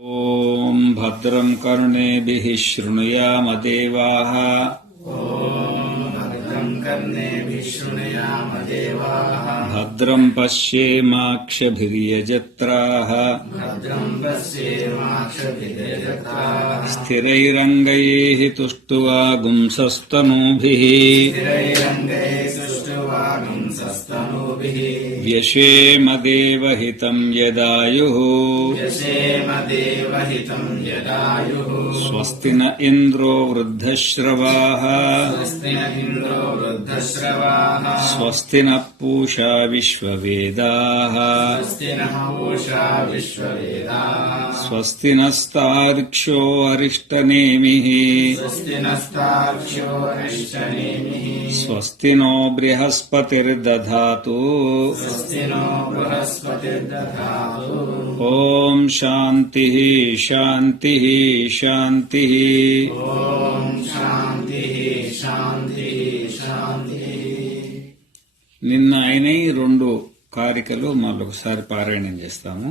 ॐ भद्रं कर्णेभिः शृणुयाम देवाः। भद्रं पश्येमाक्षभिर्यजत्राः। स्थिरैरङ्गैः तुष्टुवागुंसस्तनूभिः। व्यशेम देवहितं यदायुः। स्वस्ति न इन्द्रो वृद्धश्रवाः। स्वस्ति नः पूषा विश्ववेदाः। स्वस्ति नस्तार्क्ष्यो अरिष्टनेमिः। स्वस्ति नो बृहस्पतिर्दधातु। ओम शांतिः शांतिः शांतिः। నిన్న అయిన ఈ రెండు కారికలు మరొకసారి పారాయణం చేస్తాము.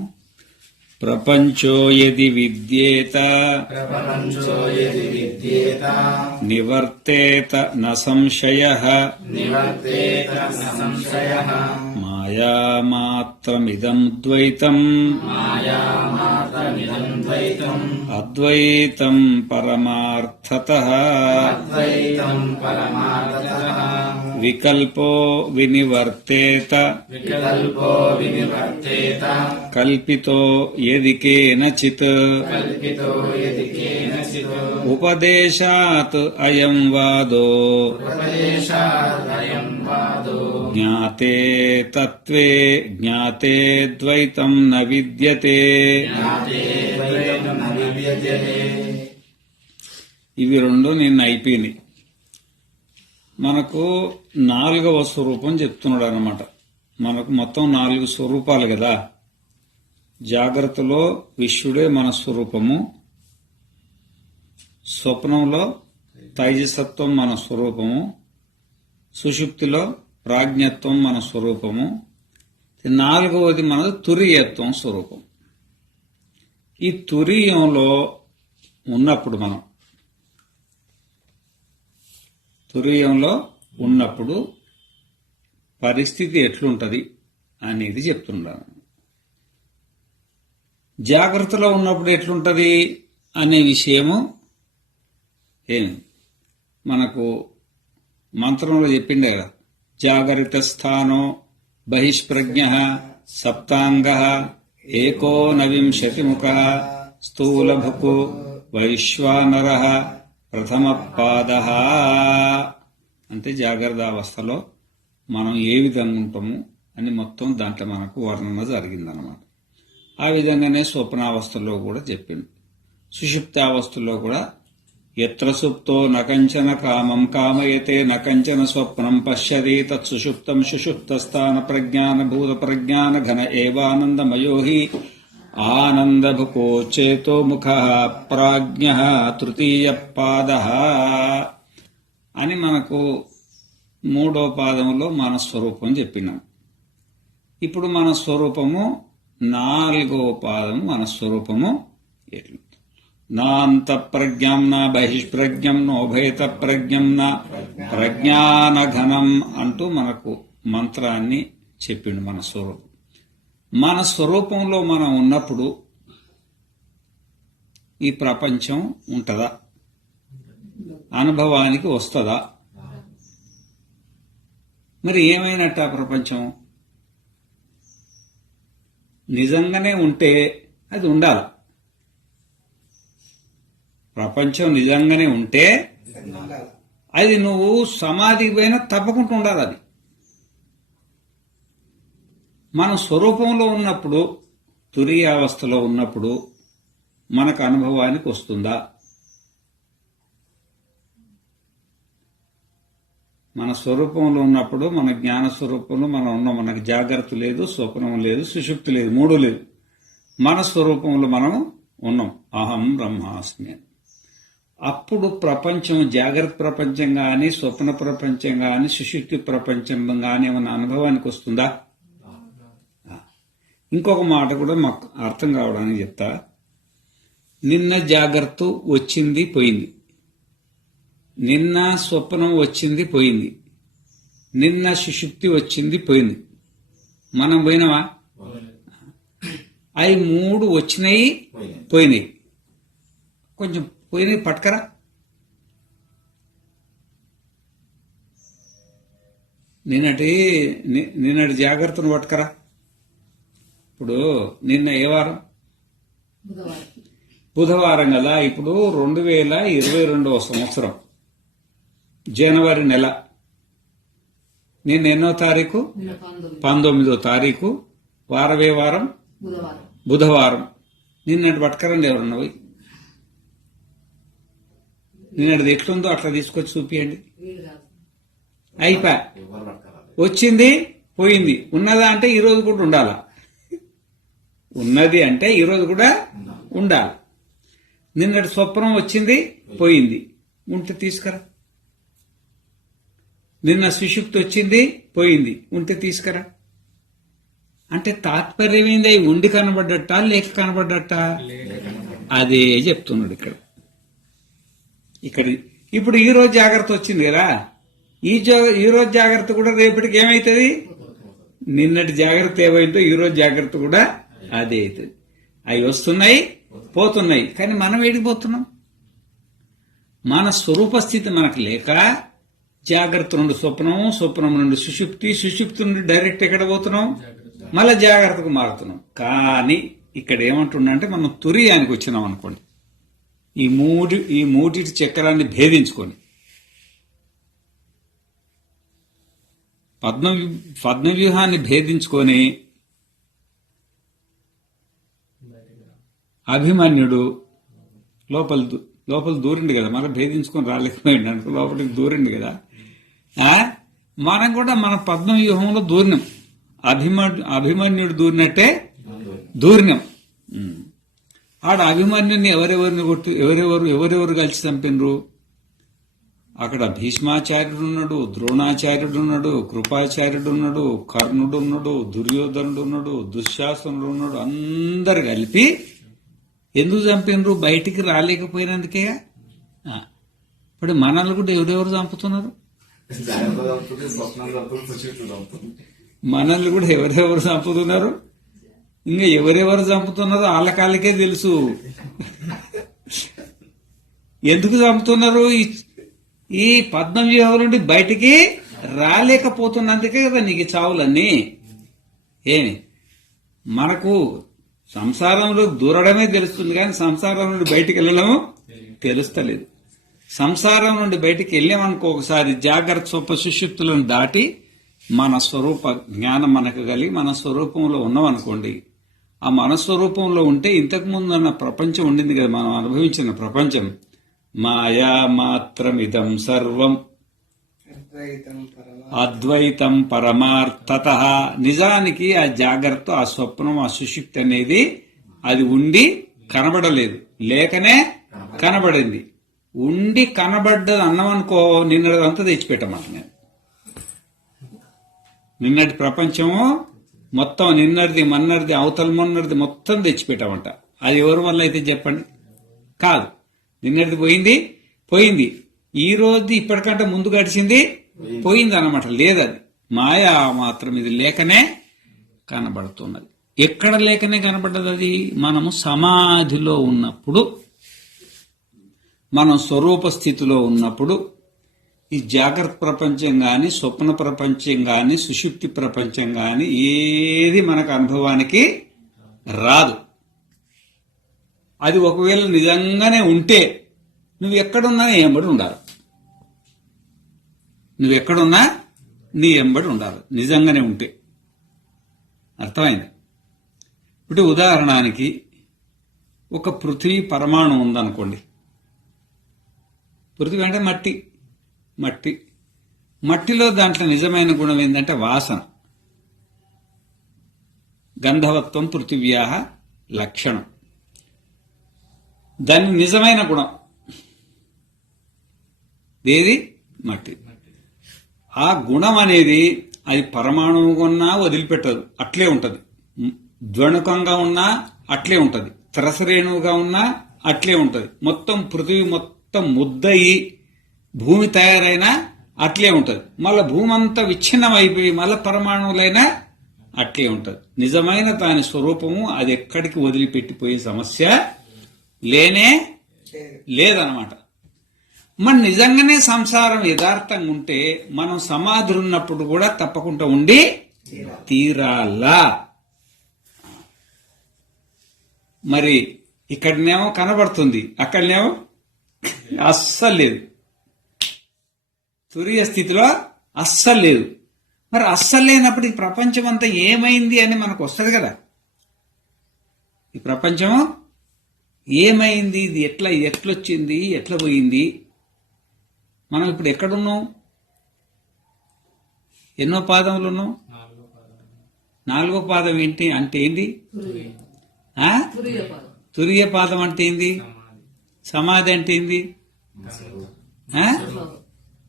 ప్రపంచో యది విద్యేత నివర్తేత న సంశయః. మాయామాత్రమిదం ద్వైతం అద్వైతం పరమార్థతః. వికల్పో వినివర్తేత కల్పితో యది కేనచిత్. ఉపదేశాత్ అయం వాదో జ్ఞాతే తత్వే జ్ఞాతే ద్వైతం న విద్యతే. ఇవి రెండు నిన్న అయిపోయినాయి. మనకు 4వ స్వరూపం చెప్తున్నాడు అన్నమాట. మనకు మొత్తం 4 స్వరూపాలు కదా. జాగ్రత్తలో విశ్వడే మన స్వరూపము, స్వప్నంలో తైజసత్వం మన స్వరూపము, సుషుప్తిలో ప్రాజ్ఞత్వం మన స్వరూపము, 4వది మన తురీయత్వం స్వరూపం. ఈ తురీయంలో ఉన్నప్పుడు ఉన్నప్పుడు పరిస్థితి ఎట్లుంటది అనేది చెప్తున్నాను. జాగ్రత్తలో ఉన్నప్పుడు ఎట్లుంటది అనే విషయము మనకు మంత్రంలో చెప్పిండే కదా. జాగరిత స్థానో బహిష్ప్రజ్ఞ సప్తాంగ ఏకోనవింశతిముఖ స్థూలభుకు వైశ్వానర ప్రథమ పాద. అంటే జాగ్రత్తావస్థలో మనం ఏ విధంగా ఉంటాము అని మొత్తం దాంట్లో మనకు వర్ణన జరిగిందనమాట. ఆ విధంగానే స్వప్నావస్థలో కూడా చెప్పింది. సుషుప్తావస్థలో కూడా ఎత్ర సుప్తో నకంచన కామం కామయతే నకంచన స్వప్నం పశ్యతి తత్సుషుప్తం సుషుప్తస్థాన ప్రజ్ఞాన భూత ప్రజ్ఞాన ఘన ఏవానందమయో హి ఆనందభుకో చేతో ముఖ ప్రాజ్ఞ తృతీయ పాద అని మనకు 3వ పాదములో మన స్వరూపం చెప్పినాం. ఇప్పుడు మన స్వరూపము 4వ పాదము మన స్వరూపము ఎట్లు. నాంత ప్రజ్ఞం నా బహిష్ప్రజ్ఞం నోభయత ప్రజ్ఞం నా ప్రజ్ఞానఘనం అంటూ మనకు మంత్రాన్ని చెప్పిండు. మన స్వరూపం, మన స్వరూపంలో మనం ఉన్నప్పుడు ఈ ప్రపంచం ఉంటదా, అనుభవానికి వస్తుందా? మరి ఏమైనట్టు ఆ ప్రపంచం? నిజంగానే ఉంటే అది ఉండాలి. ప్రపంచం నిజంగానే ఉంటే అది నువ్వు సమాధికి పోయినా తప్పకుండా ఉండాలి. అది మన స్వరూపంలో ఉన్నప్పుడు, తురీయావస్థలో ఉన్నప్పుడు మనకు అనుభవానికి వస్తుందా? మన స్వరూపంలో ఉన్నప్పుడు, మన జ్ఞాన స్వరూపంలో మనం ఉన్నాం. మనకు జాగ్రత్త లేదు, స్వప్నం లేదు, సుషుప్తి లేదు, 3 లేదు. మన స్వరూపంలో మనం ఉన్నాం. అహం బ్రహ్మాస్మి. అప్పుడు ప్రపంచం, జాగ్రత్త ప్రపంచం గాని, స్వప్న ప్రపంచం గాని, సుషుప్తి ప్రపంచం గాని ఏమైనా అనుభవానికి వస్తుందా? ఇంకొక మాట కూడా మాకు అర్థం కావడానికి చెప్తా. నిన్న జాగ్రత్త వచ్చింది పోయింది, నిన్న స్వప్నం వచ్చింది పోయింది, నిన్న సుషుప్తి వచ్చింది పోయింది. మనం పోయినావా? అవి 3 వచ్చినాయి పోయినాయి. కొంచెం పోయినాయి పట్టుకరా. నిన్నటి జాగ్రత్తను పట్టుకరా. ఇప్పుడు నిన్న ఏ వారం? బుధవారం కదా. ఇప్పుడు 2022వ సంవత్సరం జనవరి నెల. నిన్న ఎన్నో తారీఖు? 19వ తారీఖు. వారవే వారం? బుధవారం. నిన్నటి పట్టుకరండి ఎవరన్నా పోయి. నిన్నటిది ఎట్లుందో అట్లా తీసుకొచ్చి చూపియండి. అయిపోయా. వచ్చింది పోయింది. ఉన్నదా అంటే ఈరోజు కూడా ఉండాలా? ఉన్నది అంటే ఈరోజు కూడా ఉండాలి. నిన్నటి స్వప్నం వచ్చింది పోయింది, ఉంటే తీసుకురా. నిన్న సుషుప్తి వచ్చింది పోయింది, ఉంటే తీసుకురా. అంటే తాత్పర్యం ఏంది? అవి ఉండి కనబడ్డట లేక కనబడ్డట? అదే చెప్తున్నాడు ఇక్కడ. ఇప్పుడు ఈ రోజు జాగ్రత్త వచ్చింది కదా, ఈ రోజు జాగ్రత్త కూడా రేపటికి ఏమైతుంది? నిన్నటి జాగ్రత్త ఏమైందో ఈ రోజు జాగ్రత్త కూడా అదే అవుతుంది. అవి వస్తున్నాయి పోతున్నాయి, కానీ మనం ఏడిపోతున్నాం. మన స్వరూప స్థితి మనకు లేక జాగ్రత్త నుండి స్వప్నం, స్వప్నం నుండి సుషుప్తి, సుషుప్తి నుండి డైరెక్ట్ ఎక్కడ పోతున్నాం? మళ్ళా జాగ్రత్తకు మారుతున్నాం. కానీ ఇక్కడ ఏమంటుండంటే మనం తురియానికి వచ్చినాం అనుకోండి. ఈ మూడిటి చక్రాన్ని భేదించుకొని పద్మవ్యూహాన్ని భేదించుకొని అభిమన్యుడు లోపల దూరిండు కదా, మనం భేదించుకొని రాలేకపోయింది అనుకో, లోపలికి దూరిండు కదా. మనం కూడా మన పద్మవ్యూహంలో దూరినాం. అభిమన్యుడు దూరినట్టే దూరినాం. ఆడ అభిమన్యుని ఎవరెవరు కలిసి చంపినరు? అక్కడ భీష్మాచార్యుడు ఉన్నాడు, ద్రోణాచార్యుడు ఉన్నాడు, కృపాచార్యుడు ఉన్నాడు, కర్ణుడు ఉన్నాడు, దుర్యోధనుడు ఉన్నాడు, దుశ్శాసనుడు ఉన్నాడు. అందరు కలిపి ఎందుకు చంపినరు? బయటికి రాలేకపోయినందుకే. ఇప్పుడు మనల్ని కూడా ఎవరెవరు చంపుతున్నారు? మనల్ని కూడా ఎవరెవరు చంపుతున్నారు? ఇంకా ఎవరెవరు చంపుతున్నారో వాళ్ళ కాళ్ళకే తెలుసు. ఎందుకు చంపుతున్నారు? ఈ పద్మవ్యూహం నుండి బయటికి రాలేకపోతున్నందుకే కదా నీకు చావులన్నీ. ఏమి మనకు సంసారంలో దూరడమే తెలుస్తుంది, కానీ సంసారం నుండి బయటికి వెళ్ళడము తెలుస్తలేదు. సంసారం నుండి బయటికి వెళ్ళామనుకో, ఒకసారి జాగ్రత్త స్వప్న సుషుప్తులను దాటి మన స్వరూప జ్ఞానం మనకు కలిగి మన స్వరూపంలో ఉన్నామనుకోండి. ఆ మన స్వరూపంలో ఉంటే ఇంతకు ముందు అన్న ప్రపంచం ఉండింది కదా, మనం అనుభవించిన ప్రపంచం. మాయా మాత్రమిదం సర్వం అద్వైతం పరమార్థత. నిజానికి ఆ జాగ్రత్త, ఆ స్వప్నం, ఆ సుషుప్తి అనేది అది ఉండి కనబడలేదు, లేకనే కనబడింది. ఉండి కనబడ్డది అన్నమనుకో, నిన్నటిదంతా తెచ్చిపెట్టమాట. నేను నిన్నటి ప్రపంచము మొత్తం, నిన్నటిది మన్నటిది అవతల మొన్నటిది మొత్తం తెచ్చిపెట్టామంట. అది ఎవరి వల్ల అయితే చెప్పండి? కాదు. నిన్నటిది పోయింది. ఈ రోజు ఇప్పటికంటే ముందు గడిచింది పోయింది అన్నమాట. లేదది మాయా మాత్రం, ఇది లేకనే కనబడుతున్నది. ఎక్కడ లేకనే కనబడ్డది? అది మనము సమాధిలో ఉన్నప్పుడు, మనం స్వరూప స్థితిలో ఉన్నప్పుడు ఈ జాగ్రత్త ప్రపంచం గాని, స్వప్న ప్రపంచం గాని, సుషుప్తి ప్రపంచం గాని ఏది మనకు అనుభవానికి రాదు. అది ఒకవేళ నిజంగానే ఉంటే నువ్వు ఎక్కడున్నా ఎంబడి ఉండాలి. నువ్వెక్కడున్నా నీ ఎంబడి ఉండాలి, నిజంగానే ఉంటే. అర్థమైంది? ఇప్పుడు ఉదాహరణకి ఒక పృథ్వీ పరమాణు ఉందనుకోండి. పృథ్వీ అంటే మట్టిలో దాంట్లో నిజమైన గుణం ఏంటంటే వాసన. గంధవత్వం పృథివ్యాః లక్షణం. దాని నిజమైన గుణం ఏది? మట్టి. ఆ గుణం అనేది అది పరమాణువుగా ఉన్నా వదిలిపెట్టదు, అట్లే ఉంటది. ద్వణుకంగా ఉన్నా అట్లే ఉంటది, త్రసరేణువుగా ఉన్నా అట్లే ఉంటది. మొత్తం పృథివీ మొత్తం ముద్దయి భూమి తయారైనా అట్లే ఉంటది. మళ్ళా భూమి అంతా విచ్ఛిన్నం అయిపోయి మళ్ళా పరమాణువులైనా అట్లే ఉంటది. నిజమైన దాని స్వరూపము అది ఎక్కడికి వదిలిపెట్టిపోయే సమస్య లేనే లేదనమాట. మన నిజంగానే సంసారం యథార్థంగా ఉంటే మనం సమాధి ఉన్నప్పుడు కూడా తప్పకుండా ఉండి తీరాలా. మరి ఇక్కడనేమో కనబడుతుంది, అక్కడనేమో అస్సలు లేదు, తురియ స్థితిలో అస్సలు లేదు. మరి అస్సలు లేనప్పుడు ఈ ప్రపంచం అంతా ఏమైంది అని మనకు వస్తుంది కదా. ఈ ప్రపంచం ఏమైంది, ఇది ఎట్లొచ్చింది, ఎట్లా పోయింది, మనం ఇప్పుడు ఎక్కడున్నాం, ఎన్నో పాదములు ఉన్నాం? 4వ పాదం ఏంటి అంటే ఏంటి? తురియ పాదం అంటే ఏంది? సమాధి అంటే ఏంది?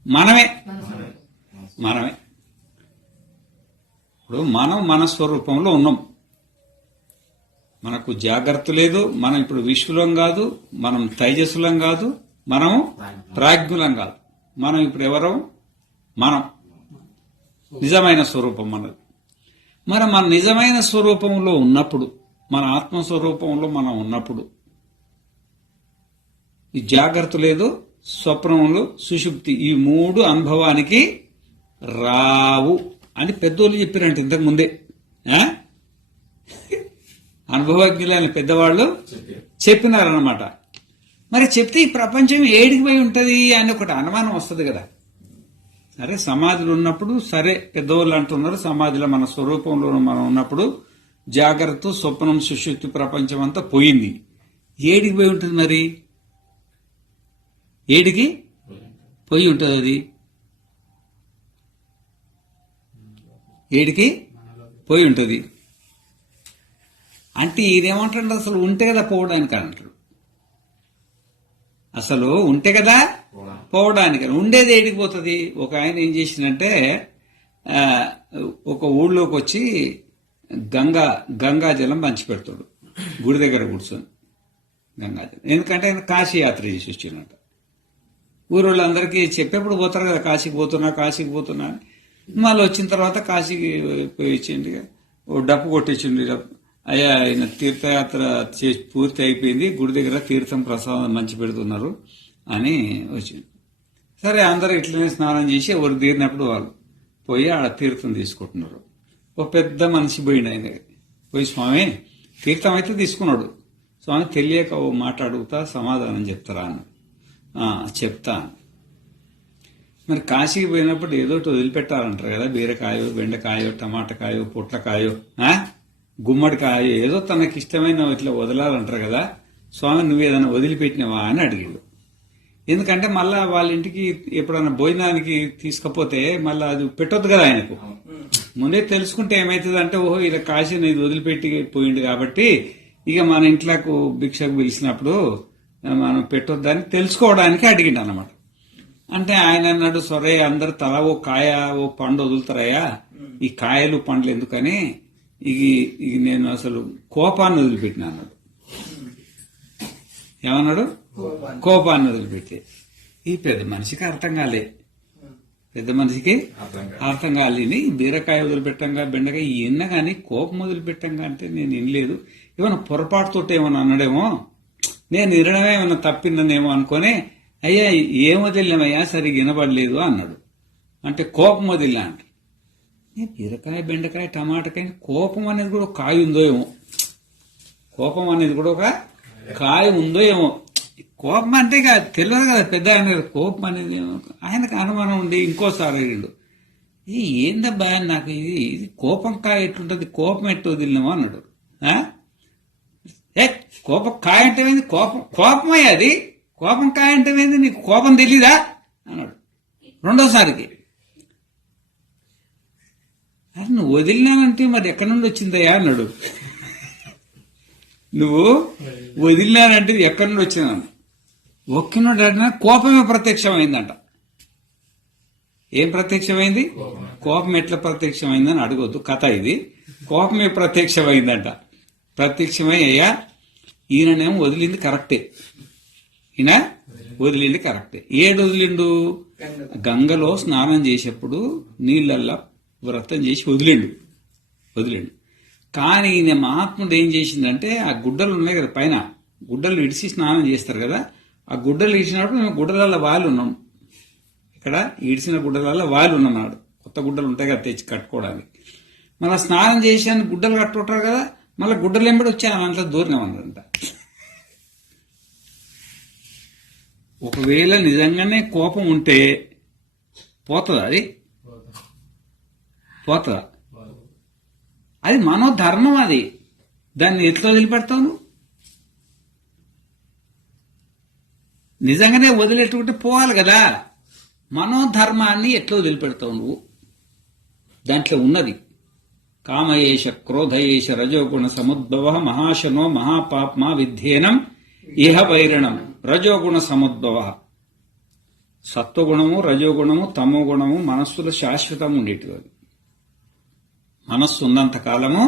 మనమే. ఇప్పుడు మనం మన స్వరూపంలో ఉన్నాం. మనకు జాగ్రత్త లేదు. మనం ఇప్పుడు విశ్వలం కాదు, మనం తైజస్సులం కాదు, మనం ప్రాజ్ఞులం కాదు. మనం ఇప్పుడు ఎవరో మనం నిజమైన స్వరూపం మనది. మరి మన నిజమైన స్వరూపంలో ఉన్నప్పుడు, మన ఆత్మస్వరూపంలో మనం ఉన్నప్పుడు ఈ జాగ్రత్త లేదు, స్వప్నములు, సుషుప్తి ఈ 3 అనుభవానికి రావు అని పెద్దోళ్ళు చెప్పారంట ఇంతకు ముందే. అనుభవజ్ఞులైన పెద్దవాళ్ళు చెప్పినారన్నమాట. మరి చెప్తే ఈ ప్రపంచం ఏడికి పోయి ఉంటది అని ఒకటి అనుమానం వస్తుంది కదా. సరే సమాధిలో ఉన్నప్పుడు, సరే పెద్దవాళ్ళు అంటున్నారు సమాధిలో మన స్వరూపంలో మనం ఉన్నప్పుడు జాగ్రత్త, స్వప్నం, సుషుప్తి ప్రపంచం అంతా పోయింది. ఏడికి పోయి ఉంటుంది? మరి ఏడికి పోయి ఉంటుంది? అది ఏడికి పోయి ఉంటుంది అంటే ఈయనేమంటాడు, అసలు ఉంటే కదా పోవడానికి అంటాడు. అసలు ఉంటే కదా పోవడానికి. ఉండేది ఏడికి పోతుంది? ఒక ఆయన ఏం చేసిందంటే ఒక ఊళ్ళోకి వచ్చి గంగాజలం పంచిపెడతాడు గుడి దగ్గర కూర్చొని. గంగాజలం ఎందుకంటే ఆయన కాశీ యాత్ర చేసి వచ్చినట్ట. ఊరోళ్ళందరికీ చెప్పేప్పుడు పోతారు కదా, కాశీకి పోతున్నా అని. మళ్ళీ వచ్చిన తర్వాత కాశీకి పోయి వచ్చింది, ఓ డప్పు కొట్టించింది. అయ్యా ఆయన తీర్థయాత్ర చేసి పూర్తి అయిపోయింది, గుడి దగ్గర తీర్థం ప్రసాదం మంచి పెడుతున్నారు అని వచ్చింది. సరే అందరూ ఇట్లనే స్నానం చేసి ఎవరు తీరినప్పుడు వాళ్ళు పోయి ఆడ తీర్థం తీసుకుంటున్నారు. ఒక పెద్ద మనిషి పోయిండు. ఆయన పోయి, స్వామి తీర్థం అయితే తీసుకున్నాడు, స్వామి తెలియక ఓ మాట అడుగుతా సమాధానం చెప్తారా అన్న. చెప్తా. మరి కాశీకి పోయినప్పుడు ఏదో వదిలిపెట్టాలంటారు కదా, బీరకాయో, బెండకాయో, టమాటకాయో, పొట్లకాయో, గుమ్మడికాయో ఏదో తనకి ఇష్టమైన ఇట్లా వదలాలంటారు కదా. స్వామి నువ్వేదైనా వదిలిపెట్టినవా అని అడిగాడు. ఎందుకంటే మళ్ళా వాళ్ళ ఇంటికి ఎప్పుడైనా భోజనానికి తీసుకపోతే మళ్ళీ అది పెట్టొద్దు కదా ఆయనకు. ముందే తెలుసుకుంటే ఏమవుతుంది అంటే, ఓహో ఇలా కాశీని ఇది వదిలిపెట్టి పోయింది కాబట్టి ఇక మన ఇంట్లోకి భిక్షకు పిలిచినప్పుడు మనం పెట్టొద్దని తెలుసుకోవడానికి అడిగిండు అన్నమాట. అంటే ఆయన అన్నాడు, సరే అందరు తల ఓ కాయ ఓ పండు వదులుతారయ్యా, ఈ కాయలు పండ్లు ఎందుకని ఇది నేను అసలు కోపాన్ని వదిలిపెట్టినా అన్నాడు. ఏమన్నాడు? కోపాన్ని వదిలిపెట్టి. ఈ పెద్ద మనిషికి అర్థం కాలే, అర్థం కాలేని బీరకాయ వదిలిపెట్టంగా, బెండకాయ ఎన్న గాని కోపం వదిలిపెట్టంగా అంటే నేను వినలేదు. ఏమన్నా పొరపాటుతో ఏమన్నా అన్నాడేమో, నేను వినడమే ఏమన్నా తప్పిందనేమో అనుకుని, అయ్యా ఏం వదిలినామయ్యా సరిగ్గా వినబడలేదు అన్నాడు. అంటే కోపం వదిలినా అంటే బీరకాయ, బెండకాయ, టమాటకాయ, కోపం అనేది కూడా ఒక కాయ ఉందో ఏమో, కోపం అనేది కూడా ఒక కాయ ఉందో ఏమో. కోపం అంటే ఇక తెలియదు కదా పెద్ద ఆయన, కోపం అనేది ఆయనకు అనుమానం ఉండి ఇంకోసారి అడిగిండు, ఏందబ్బా నాకు ఇది కోపం కాయ ఎట్లుంటది, కోపం ఎట్టు వదిలినామో అన్నాడు. కోపం కాయ అంటే ఏంది? కోపమే అది, కోపం కాయ అంటే ఏంది, నీకు కోపం తెలీదా అన్నాడు రెండోసారికి. అది నువ్వు వదిలినానంటే మరి ఎక్కడి నుండి వచ్చిందయ్యా అన్నాడు. నువ్వు వదిలినానంటే ఎక్కడి నుండి వచ్చిందని. ఒక్కినోడు కోపమే ప్రత్యక్షమైందంట. ఏం ప్రత్యక్షమైంది? కోపం ఎట్లా ప్రత్యక్షమైందని అడగొద్దు, కథ ఇది. కోపమే ప్రత్యక్షమైందంట. ప్రత్యక్షమై, అయ్యా ఈయననేమో వదిలింది కరెక్టే, ఈయన వదిలింది కరెక్టే. ఏడు వదిలిండు? గంగలో స్నానం చేసేప్పుడు నీళ్ళల్లా వ్రతం చేసి వదిలిండు. కానీ ఈయన మహాత్ముడు ఏం చేసిందంటే, ఆ గుడ్డలు ఉన్నాయి కదా పైన, గుడ్డలు ఇడిసి స్నానం చేస్తారు కదా, ఆ గుడ్డలు ఇడిచినప్పుడు మేము గుడ్డలలో వాలి ఉన్నాం. ఇక్కడ ఇడిసిన గుడ్డలలో వాలి ఉన్నాడు. కొత్త గుడ్డలు ఉంటాయి కదా తెచ్చి కట్టుకోవడానికి. మళ్ళీ స్నానం చేసాను గుడ్డలు కట్టుకుంటారు కదా, మళ్ళీ గుడ్డలు ఎంబడి వచ్చాను అంతా దూరినామన్నంట. ఒకవేళ నిజంగానే కోపం ఉంటే పోతుందా? అది పోతుందా? అది మనోధర్మం. అది దాన్ని ఎట్లా వదిలిపెడతావు నువ్వు? నిజంగానే వదిలేట్టుకుంటే పోవాలి కదా. మనోధర్మాన్ని ఎట్లా వదిలిపెడతావు నువ్వు? దాంట్లో ఉన్నది కామయేష క్రోధయేష రజోగుణ సముద్భవ మహాశనో మహాపాప్మా విధ్యేనం ఇహ వైరణం. రజోగుణ సముద్భవ, సత్వగుణము రజోగుణము తమో గుణము మనస్సులో శాశ్వతం ఉండేటివి. మనస్సు ఉన్నంత కాలము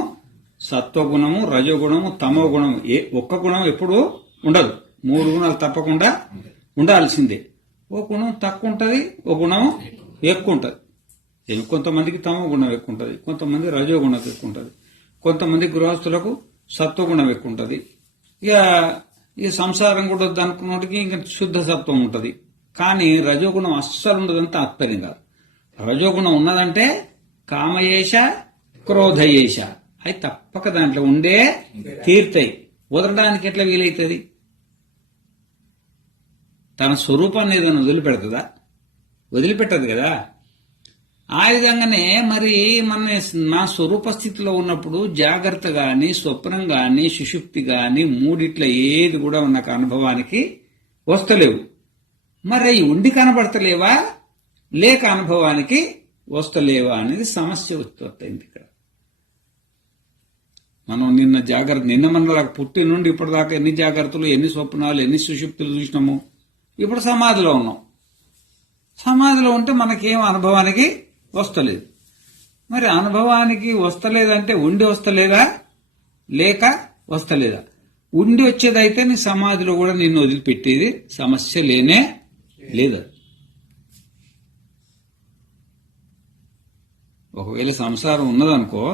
సత్వగుణము రజోగుణము తమో గుణము ఒక్క గుణం ఎప్పుడు ఉండదు. 3 గుణాలు తప్పకుండా ఉండాల్సిందే. ఓ గుణం తక్కువ ఉంటుంది, ఓ గుణం ఎక్కువ ఉంటుంది. కొంతమందికి తమో గుణం ఎక్కువ ఉంటుంది, కొంతమంది రజోగుణం ఎక్కువ ఉంటుంది, కొంతమంది గృహస్థులకు సత్వగుణం ఎక్కువ ఉంటుంది. ఇక సంసారం కూడా వద్దు అనుకున్నటికి ఇంకా శుద్ధ సత్వం ఉంటుంది. కానీ రజోగుణం అస్సలు ఉండదంటే తాత్పర్యం కాదు. రజోగుణం ఉన్నదంటే కామయేష క్రోధయేష అవి తప్పక దాంట్లో ఉండే తీర్తాయి. వదలడానికి ఎట్లా వీలైతుంది? తన స్వరూపాన్ని ఏదైనా వదిలిపెడుతుందా? వదిలిపెట్టదు కదా. ఆ విధంగానే మరి మన స్వరూప స్థితిలో ఉన్నప్పుడు జాగ్రత్త గాని స్వప్నం గాని సుషుప్తి గాని మూడిట్ల ఏది కూడా నాకు అనుభవానికి వస్తలేవు. మరి ఉండి కనబడతలేవా లేక అనుభవానికి వస్తలేవా అనేది సమస్య ఉత్పత్తైంది ఇక్కడ. మనం నిన్న మన పుట్టి నుండి ఇప్పటిదాకా ఎన్ని జాగ్రత్తలు, ఎన్ని స్వప్నాలు, ఎన్ని సుషుప్తులు చూసినాము. ఇప్పుడు సమాధిలో ఉన్నాం. సమాధిలో ఉంటే మనకేం అనుభవానికి వస్తలేదు. మరి అనుభవానికి వస్తలేదంటే ఉండి వస్తలేదా లేక వస్తలేదా? ఉండి వచ్చేదైతే నీ సమాధిలో కూడా నిన్ను వదిలిపెట్టేది సమస్య లేనే లేదు. ఒకవేళ సంసారం ఉన్నదనుకో,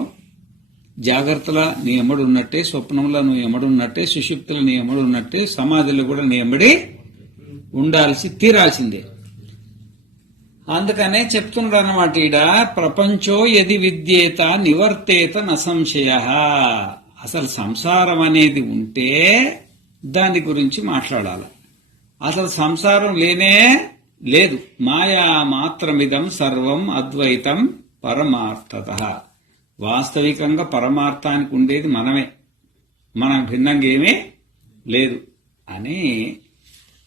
జాగ్రత్తల నీ ఎమ్మడి ఉన్నట్టే, స్వప్నంలో నువ్వు ఎమ్మడి ఉన్నట్టే, సుషుప్తుల నీ ఎమ్మడి ఉన్నట్టే, సమాధిలో కూడా నీ ఎమ్మడి ఉండాల్సి తీరాల్సిందే. అందుకనే చెప్తున్నాడు అన్నమాట ఈడ, ప్రపంచో యది విద్యేత నివర్తేత నసంశయ. అసలు సంసారం అనేది ఉంటే దాని గురించి మాట్లాడాలి. అసలు సంసారం లేనే లేదు. మాయా మాత్రమిదం సర్వం అద్వైతం పరమార్థత. వాస్తవికంగా పరమార్థానికి ఉండేది మనమే, మనం భిన్నంగా ఏమీ లేదు అని.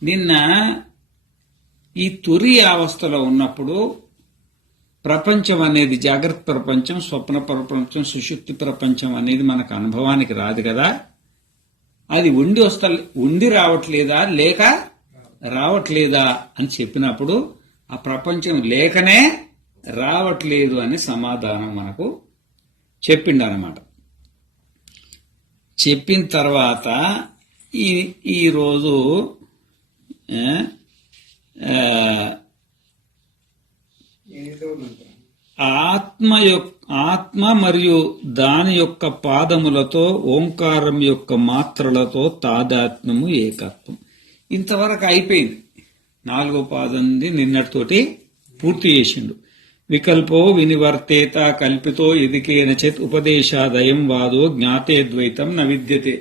నిన్న ఈ తురి అవస్థలో ఉన్నప్పుడు ప్రపంచం అనేది జాగ్రత్త ప్రపంచం, స్వప్న ప్రపంచం, సుషుప్తి ప్రపంచం అనేది మనకు అనుభవానికి రాదు కదా. అది ఉండి రావట్లేదా లేక రావట్లేదా అని చెప్పినప్పుడు ఆ ప్రపంచం లేకనే రావట్లేదు అని సమాధానం మనకు చెప్పిండనమాట. చెప్పిన తర్వాత ఈరోజు ఆత్మ మరియు దాని యొక్క పాదములతో ఓంకారం యొక్క మాత్రలతో తాదాత్మ్యము ఏకత్వం. ఇంతవరకు అయిపోయింది. 4వ పాదం నిన్నటితోటి పూర్తి చేసిండు. వికల్పో వినివర్తేత కల్పితో ఎదికేన చేత్ ఉపదేశాదయం వాదో జ్ఞాతే ద్వైతం న విద్యతే.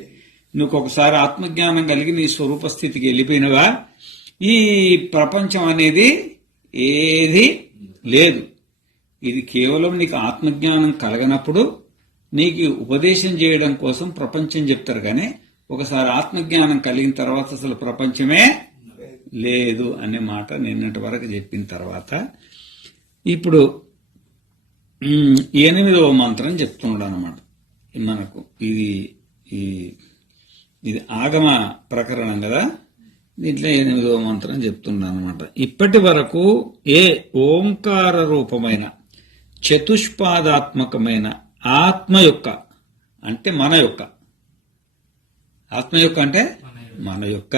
నువ్వు ఒకసారి ఆత్మజ్ఞానం కలిగి నీ స్వరూప స్థితికి వెళ్ళిపోయినవా, ఈ ప్రపంచం అనేది ఏది లేదు. ఇది కేవలం నీకు ఆత్మజ్ఞానం కలగనప్పుడు నీకు ఉపదేశం చేయడం కోసం ప్రపంచం చెప్తారు. కానీ ఒకసారి ఆత్మజ్ఞానం కలిగిన తర్వాత అసలు ప్రపంచమే లేదు అనే మాట నిన్నటి వరకు చెప్పిన తర్వాత ఇప్పుడు 8వ మంత్రం చెప్తున్నాడు అన్నమాట మనకు. ఇది ఆగమ ప్రకరణం కదా, దీంట్లో 8వ మంత్రం చెప్తున్నాడు అనమాట. ఇప్పటి వరకు ఏ ఓంకార రూపమైన చతుష్పాదాత్మకమైన ఆత్మ యొక్క అంటే మన యొక్క ఆత్మ యొక్క అంటే మన యొక్క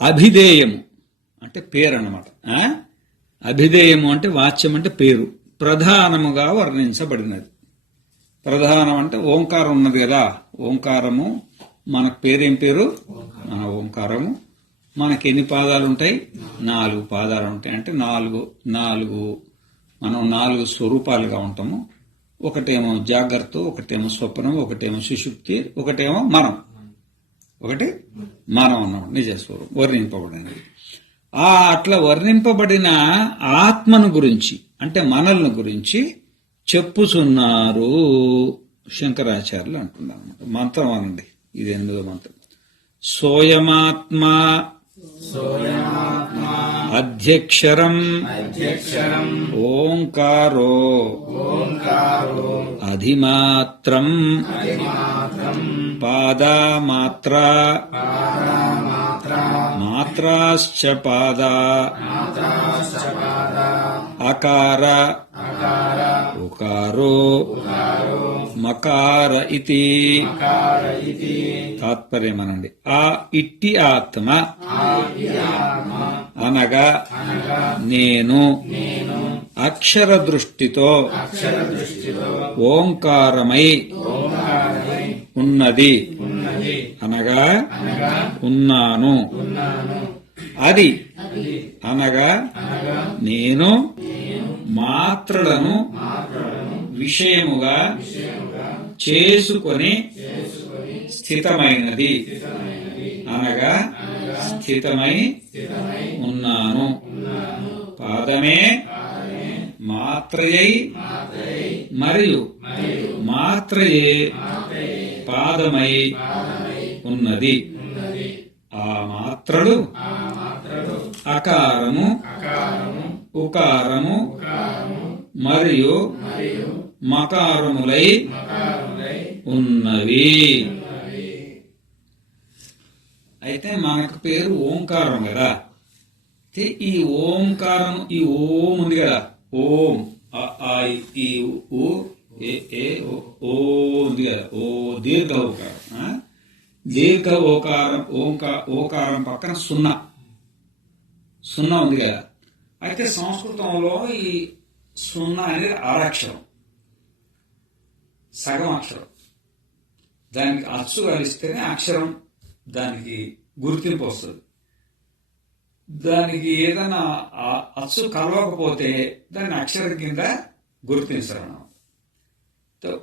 అభిధేయము అంటే పేరు అన్నమాట. అభిధేయము అంటే వాచ్యం అంటే పేరు, ప్రధానముగా వర్ణించబడినది. ప్రధానం అంటే ఓంకారం ఉన్నది కదా, ఓంకారము మనకు పేరేం పేరు? మన ఓంకారము. మనకి ఎన్ని పాదాలు ఉంటాయి? 4 పాదాలు ఉంటాయి. అంటే మనం 4 స్వరూపాలుగా ఉంటాము. ఒకటేమో జాగ్రత్త, ఒకటేమో స్వప్నం, ఒకటేమో సుషుప్తి, ఒకటేమో ఒకటి మనం అన్నాం నిజ స్వరూపం వర్ణింపబడినది. అట్లా వర్ణింపబడిన ఆత్మను గురించి అంటే మనల్ని గురించి చెప్పుచున్నారు శంకరాచార్యులు అంటున్నారు అన్నమాట. మంత్రం అనండి, ఇది 8వ మంత్రం. సోయమాత్మా అధ్యక్షరం ఓంకారో అధిమాత్రం పాదామాత్రా మాత్రాశ్చ పాదా అకార ఉకారో మకార ఇతి. తాత్పర్యమనండి. ఇట్టి ఆత్మ అనగా నేను అక్షర దృష్టితో ఓంకారమై ఉన్నది అనగా ఉన్నాను. అది అనగా నేను మాత్రలను విషయముగా చేసుకొని స్థితమైనది అనగా స్థితమై ఉన్నాను. పాదమే మాత్రయై మరియు మాత్రయే పాదమై ఉన్నది. ఆ మాత్రలు అకారము ఉకారము మరియు మకారములై ఉన్నవి. అయితే మనకు పేరు ఓంకారం కదా. ఈ ఓంకారం, ఈ ఓం ఉంది కదా, ఓం ఈ ఓ ఉంది కదా, ఓ దీర్ఘ ఓకారం. దీర్ఘ ఓకారం ఓకారం పక్కన సున్నా ఉంది కదా. అయితే సంస్కృతంలో ఈ సున్నా అనేది అరక్షరం, సగం అక్షరం. దానికి అచ్చు కలిస్తేనే అక్షరం దానికి గుర్తింపు వస్తుంది. దానికి ఏదైనా అచ్చు కలవకపోతే దాన్ని అక్షరం కింద గుర్తించడం.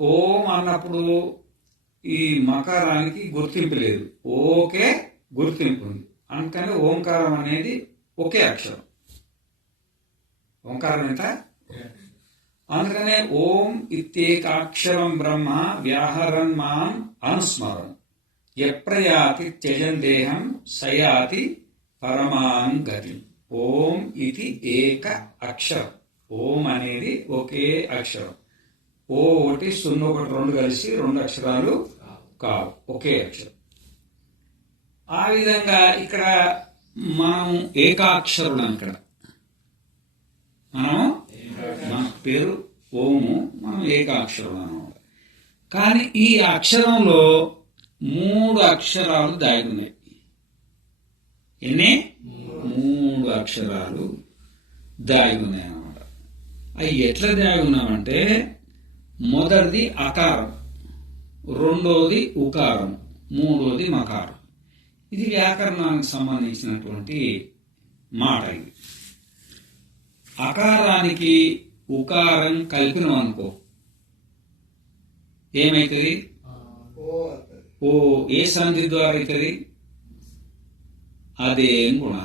ఓం అన్నప్పుడు ఈ మకారానికి గుర్తింపు లేదు, ఓకే గుర్తింపు ఉంది. అందుకని ఓంకారం అనేది ఒకే అక్షరం. ఓంకారం ఎంత? అందుకనే ఓం ఇత్యేకాక్షరం బ్రహ్మ వ్యాహరన్ మాం అనుస్మరం ఎప్రయాతి త్యజన్ దేహం సయాతి పరమాం గతి. ఓం ఇది ఏక అక్షరం. ఓం అనేది ఒకే అక్షరం. ఓ ఒకటి 0 1 2 కలిసి 2 అక్షరాలు కావు, ఒకే అక్షరం. ఆ విధంగా ఇక్కడ మనం ఏకాక్షరులం. ఇక్కడ మన పేరు ఓము, మనం ఏకాక్షరులం అన్నమాట. కానీ ఈ అక్షరంలో 3 అక్షరాలు దాగి ఉన్నాయి. ఎన్ని? 3 అక్షరాలు దాగి ఉన్నాయి అన్నమాట. అవి ఎట్లా దాగి ఉన్నామంటే, మొదటిది అకారం, రెండోది ఉకారం, మూడోది మకారం. ఇది వ్యాకరణానికి సంబంధించినటువంటి మాట. ఇది అకారానికి ఉకారం కలిపినం అనుకో, ఏమైతుంది? ఓ. ఏ సంధి ద్వారా అవుతుంది? అదే గుణ.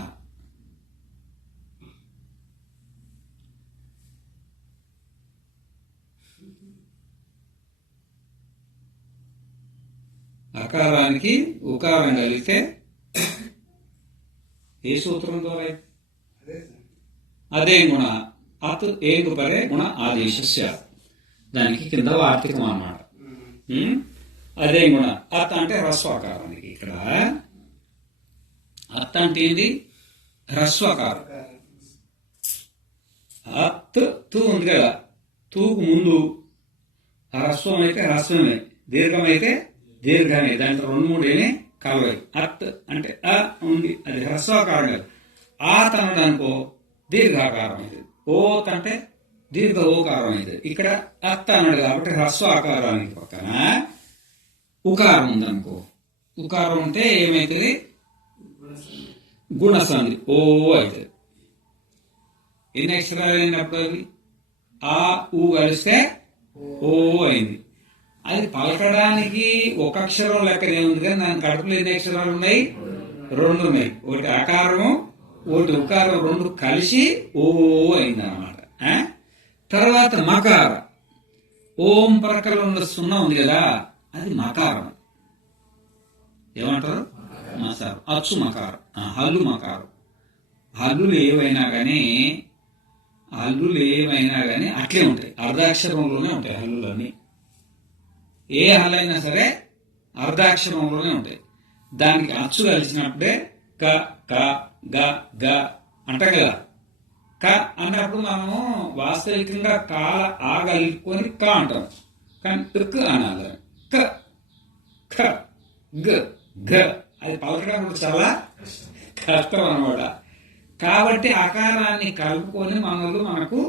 అకారానికి ఉకారం కలిగితే ఏ సూత్రం ద్వారా? అదే గుణ. అత్ ఏకు పరే గుణ ఆదేశస్య. దానికి కింద వార్తికం అన్నమాట. అదే గుణ. అత్ అంటే హ్రస్వకారానికి. ఇక్కడ అత్ అంటే ఏంది? హ్రస్వకారం. అత్ తూ ఉంది కదా, తూకు ముందు హ్రస్వం అయితే హ్రస్వమే, దీర్ఘమైతే దీర్ఘమే, దాంట్లో 2-3 కలవై. అత్ అంటే అ ఉంది, అది హ్రస్వాకారం కాదు. ఆత్ అన్నాడు అనుకో దీర్ఘాకారం అవుతుంది. ఓత్ అంటే దీర్ఘ ఓకారం అవుతుంది. ఇక్కడ అత్ అన్నాడు కాబట్టి హ్రస్వ ఆకారానికి పక్కన ఉకారం ఉందనుకో, ఉకారం ఉంటే ఏమవుతుంది? గుణసంధి ఓ అవుతుంది. ఎన్ని అక్షరాలు అయినప్పుడు అది ఆ ఊ కలిస్తే ఓ అయింది. అది పలకడానికి ఒక అక్షరం లెక్కనే ఉంది, కానీ దాని కడుపులో ఎన్ని అక్షరాలు ఉన్నాయి? 2 ఉన్నాయి. ఒకటి ఆకారము, ఒకటి ఉకారం, 2 కలిసి ఓ అయింది అన్నమాట. తర్వాత మకార, ఓం పరకలో ఉన్న సున్నా ఉంది కదా, అది మకారం. ఏమంటారు? మసారం. అచ్చు మకారం, హల్లు మకారం. హల్లులు ఏవైనా కానీ అట్లే ఉంటాయి, అర్ధాక్షరంలోనే ఉంటాయి హల్లులన్నీ. ఏ హల్లైనా సరే అర్ధాక్షరంలోనే ఉంటాయి. దానికి అచ్చు కలిసినప్పుడే క క గ గ అంటాం కదా. క అన్నప్పుడు మనము వాస్తవికంగా కాల ఆగలుపుకొని క అంటాం, కానీ క్ అనాలి. క ఖ గ గ అది పలకడం చాలా కష్టం అన్నమాట. కాబట్టి ఆకారాన్ని కలుపుకొని మనకు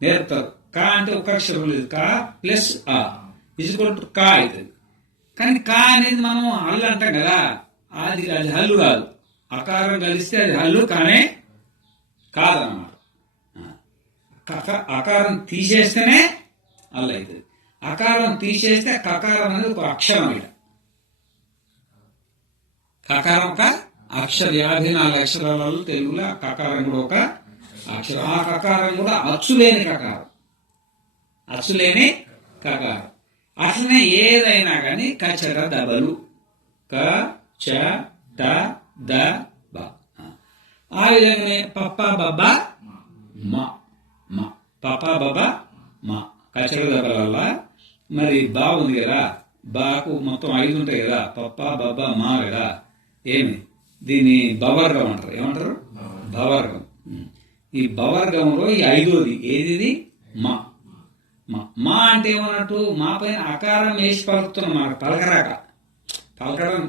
నేర్పుతారు. క అంటే ఒక అక్షరం లేదు, క ప్లస్ ఆ ఈక్వల్ టు కా అవుతుంది. కానీ కా అనేది మనం హల్లు అంటాం కదా, అది హల్లు కాదు. అకారం కలిస్తే అది హల్లు కానే కాదన్నమాట. అకారం తీసేస్తేనే హల్లు అవుతుంది. అకారం తీసేస్తే కకారం అనేది ఒక అక్షరం. ఇక్కడ కకారం ఒక అక్షరం. 54 అక్షరాలలో తెలుగులో కకారం కూడా ఒక అక్షరం. ఆ కకారం కూడా అచ్చులేని కకారం, అచ్చులేని కకారం. అట్లనే ఏదైనా కానీ కచట దబలు, క చ ట ద బ. ఆ విధంగానే పప్ప బబ్బ మ మ, పప్ప బబ్బ మ. కచట దబల వల్ల మరి బా ఉంది కదా, బాకు మొత్తం 5 ఉంటాయి కదా, పప్ప బబ్బ మా కదా. ఏమి దీన్ని భవర్గం అంటారు. ఏమంటారు? భవర్గం. ఈ భవర్గంలో ఈ 5వది ఏది? మా. మా అంటే ఏమన్నట్టు, మా పైన అకారం వేసి పలుకుతున్నాం. మనకు పలకడం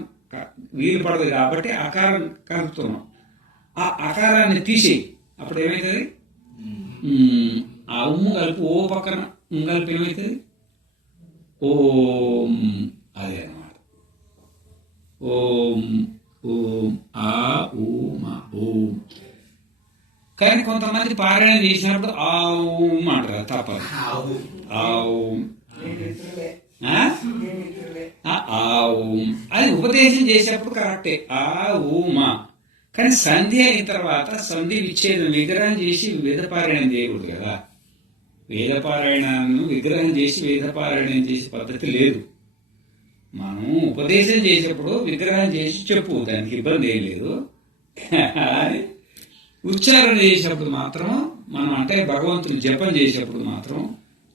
వీలు పడదు కాబట్టి అకారం కలుపుతున్నాం. ఆ అకారాన్ని తీసేయి, అప్పుడు ఏమవుతుంది? ఆ ఉమ్ము కలిపి ఓ పక్కన కలిపి ఏమవుతుంది? ఓం. అదే అన్నమాట. ఓం ఓం ఆ ఊమ ఓం. కానీ కొంతమంది పారాయణం చేసినప్పుడు ఆవుం అంటారు, తప్పదు. ఆవుం ఆవుం అది ఉపదేశం చేసేప్పుడు కరెక్టే, ఆ ఊమా. కానీ సంధి అయిన తర్వాత సంధి విచ్ఛేదం విగ్రహం చేసి వేదపారాయణం చేయకూడదు కదా. వేదపారాయణాన్ని విగ్రహం చేసి వేదపారాయణం చేసే పద్ధతి లేదు. మనం ఉపదేశం చేసేప్పుడు విగ్రహం చేసి చెప్పు, దానికి ఇబ్బంది ఏం లేదు. ఉచ్చారణ చేసేప్పుడు మాత్రం మనం, అంటే భగవంతుని జపం చేసేప్పుడు మాత్రం,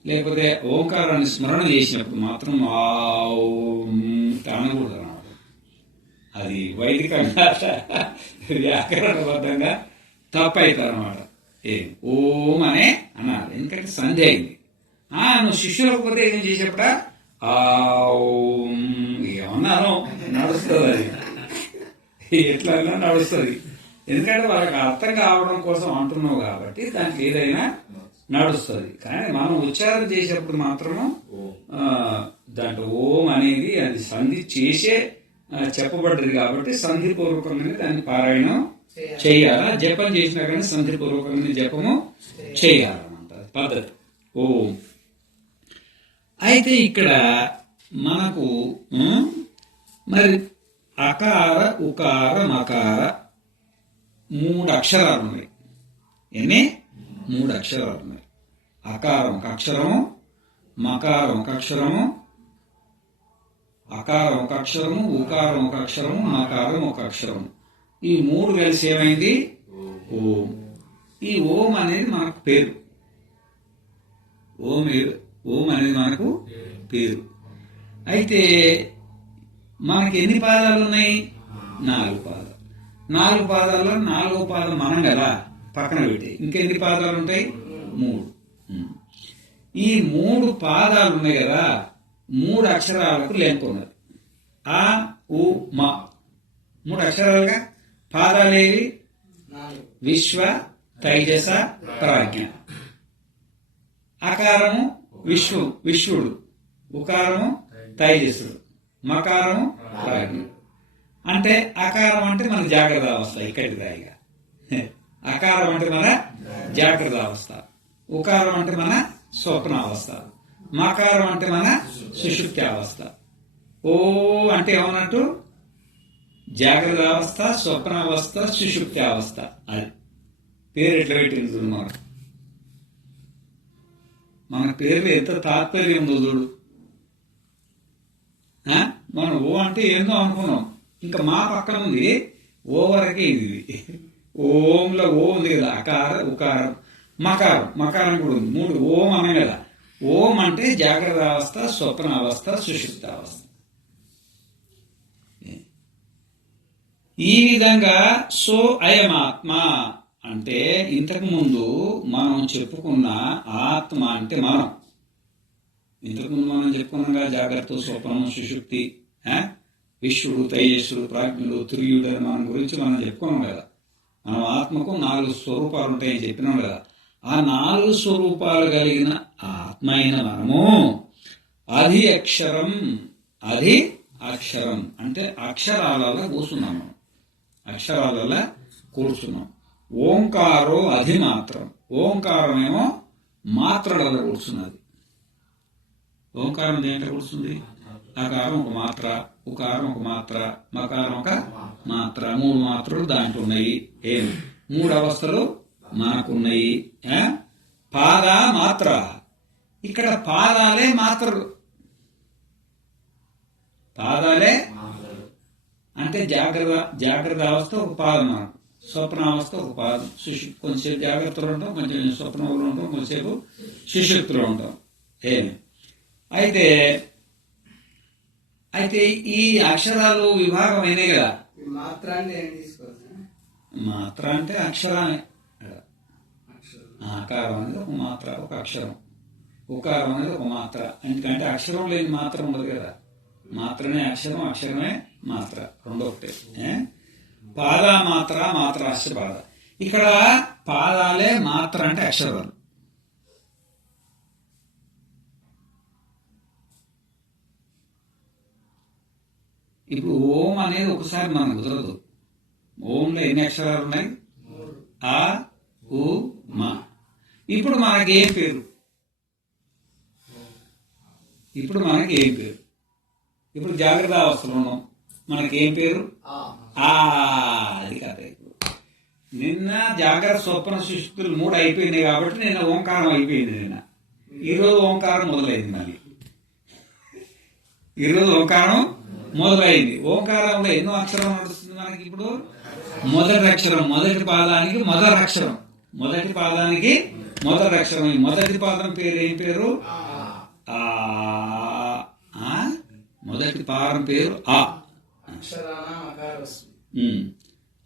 లేకపోతే ఓంకారాన్ని స్మరణ చేసినప్పుడు మాత్రం అనకూడదు అన్నమాట. అది వైదికంగా వ్యాకరణబద్ధంగా తప్పవుతుంది అన్నమాట. ఓం అనే అన్నారు, ఎందుకంటే సంధి అయింది. నువ్వు శిష్యులకు ఉపదేశం చేసేప్పుడా ఏమన్నాను నడుస్తుంది, అది ఎట్లా నడుస్తుంది. ఎందుకంటే వాళ్ళకి అర్థం కావడం కోసం అంటున్నావు కాబట్టి దానికి ఏదైనా నడుస్తుంది. కానీ మనం ఉచ్చారణ చేసేప్పుడు మాత్రము దాంట్లో ఓం అనేది అది సంధి చేసే చెప్పబడ్డది కాబట్టి సంధిపూర్వకంగానే దాన్ని పారాయణం చేయాలా. జపం చేసినా కానీ సంధిపూర్వకంగానే జపము చేయాలన్నమాట పద్ధతి. ఓం. అయితే ఇక్కడ మనకు మరి అకార ఉకార మకార 3 అక్షరాలు ఉన్నాయి. ఎన్ని? 3 అక్షరాలు ఉన్నాయి. అకారం ఒక అక్షరము, మకారం ఒక అక్షరము, అకారం ఒక అక్షరము, ఉకారం ఒక అక్షరము, మకారం ఒక అక్షరము. ఈ 3 కలిసి ఏమైంది? ఓం. ఈ ఓం అనేది మనకు పేరు. ఓం అనేది మనకు పేరు. అయితే మనకి ఎన్ని పాదాలు ఉన్నాయి? 4 పాదాలు. 4 పాదాల్లో 4వ పాదం మనం కదా, పక్కన పెట్టి ఇంకెన్ని పాదాలు ఉంటాయి? 3. ఈ 3 పాదాలు ఉన్నాయి కదా, 3 అక్షరాలకు లెంత్ ఉన్నది. ఆ ఉ మ 3 అక్షరాలుగా. పాదాలేవి? విశ్వ, తైజస, ప్రాజ్ఞ. అకారము విశ్వుడు, ఉకారము తైజసుడు, మకారము ప్రాజ్ఞ. అంటే అకారం అంటే మన జాగ్రత్త అవస్థ, ఇక్కడి దాయిగా. అకారం అంటే మన జాగ్రత్త అవస్థ, ఉకారం అంటే మన స్వప్న అవస్థ, మకారం అంటే మన సుషుప్తి అవస్థ. ఓ అంటే ఏమన్నట్టు? జాగ్రత్త అవస్థ, స్వప్న అవస్థ, సుషుప్తి అవస్థ. అది పేరు ఎట్లా పెట్టింది మన పేర్లు ఎంత తాత్పర్యం ఉందో చూడు. మనం ఓ అంటే ఏందో అనుకున్నాం, ఇంకా మా పక్కన ఉంది ఓ వరకే. ఇది ఓంలో ఓ ఉంది కదా, అకార, ఉకారం, మకారం. మకారం కూడా ఉంది. 3 ఓం అనే కదా. ఓం అంటే జాగ్రత్త అవస్థ, స్వప్న అవస్థ, సుషుప్త అవస్థ. ఈ విధంగా సో అయమాత్మ అంటే ఇంతకు ముందు మనం చెప్పుకున్న ఆత్మ అంటే మనం. ఇంతకుముందు మనం చెప్పుకున్నాగా జాగ్రత్త, స్వప్నం, సుషుప్తి, విశ్వడు, తైజస్సుడు, ప్రాజ్ఞుడు, తుర్యుడు అని మన గురించి మనం చెప్పుకున్నాం కదా. మనం ఆత్మకు 4 స్వరూపాలు ఉంటాయని చెప్పినాం కదా. ఆ 4 స్వరూపాలు కలిగిన ఆత్మ అయిన మనము అది అక్షరం. అది అక్షరం అంటే అక్షరాలలో కూర్చున్నాము. అక్షరాలలో కూర్చున్నాం. ఓంకారో అది మాత్రం. ఓంకారం ఏమో మాత్రలలో కూర్చున్నది. ఓంకారం దేంట్లో కూర్చుంది? అకారం ఒక మాత్ర, ఉకారం ఒక మాత్ర, మకారం ఒక మాత్ర. 3 మాత్రలు దాంట్లో ఉన్నాయి. 3 అవస్థలు మనకున్నాయి. పాద మాత్ర. ఇక్కడ పాదాలే మాత్రలు. పాదాలే అంటే జాగ్రత్త అవస్థ ఒక పాదం మనకు, స్వప్న అవస్థ ఒక పాదం. కొంచెంసేపు జాగ్రత్తలో ఉంటాం, కొంచెం స్వప్నంలో ఉంటాం, కొంచెంసేపు సుషుప్తిలో ఉంటాం. అయితే ఈ అక్షరాలు విభాగం అయినాయి కదా. మాత్ర అంటే అక్షరాన్ని. ఆకారం అనేది ఒక మాత్ర, ఒక అక్షరం. ఉకారం అనేది ఒక మాత్ర. ఎందుకంటే అక్షరం లేని మాత్ర ఉండదు కదా. మాత్రమే అక్షరం, అక్షరమే మాత్ర, రెండో ఒకటే. పాద మాత్ర, మాత్ర అక్షరపాద. ఇక్కడ పాదాలే మాత్ర అంటే అక్షరాలు. ఇప్పుడు ఓం అనేది ఒకసారి మనకు కుదరదు. ఓంలో ఎన్ని అక్షరాలు ఉన్నాయి? ఆ, ఉ, మా. ఇప్పుడు మనకేం పేరు? ఇప్పుడు జాగ్రత్త అవస్థలో ఉన్నాం. మనకేం పేరు? అది కాదు. ఇప్పుడు నిన్న జాగ్రత్త, స్వప్న, సుషుప్తులు 3 అయిపోయినాయి కాబట్టి నిన్న ఓంకారం అయిపోయింది. ఈరోజు ఓంకారం మొదలైంది. మళ్ళీ ఈరోజు ఓంకారం మొదలైంది. ఓంకారంలో ఎన్నో అక్షరం నడుస్తుంది మనకి. ఇప్పుడు మొదటి అక్షరం, మొదటి పాదానికి మొదటి అక్షరం. మొదటి అక్షరం. మొదటి పాదం పేరు ఏం పేరు? మొదటి పాదం పేరు ఆ.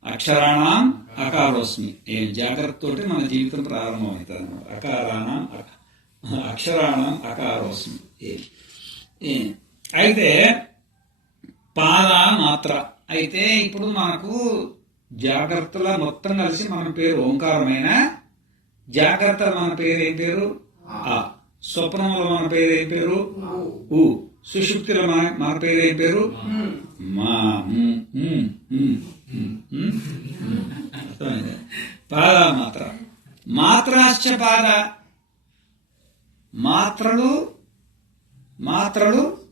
అక్షరాణం అకారోస్మి. జాగ్రత్త తోటి మన జీవితం ప్రారంభమవుతుంది అన్నమాట. అక్షరాణం అకారోస్మి. అయితే పాద మాత్ర. అయితే ఇప్పుడు మనకు జాగ్రత్తల మొత్తం కలిసి మన పేరు ఓంకారమైన. జాగ్రత్త మన పేరు ఏం పేరు? ఆ. స్వప్నంలో మన పేరు ఏం పేరు? ఉ. సుషుప్తిలో మన పేరు ఏం పేరు? మా. పాద మాత్ర. మాత్రాశ్చ పాద. మాత్రలు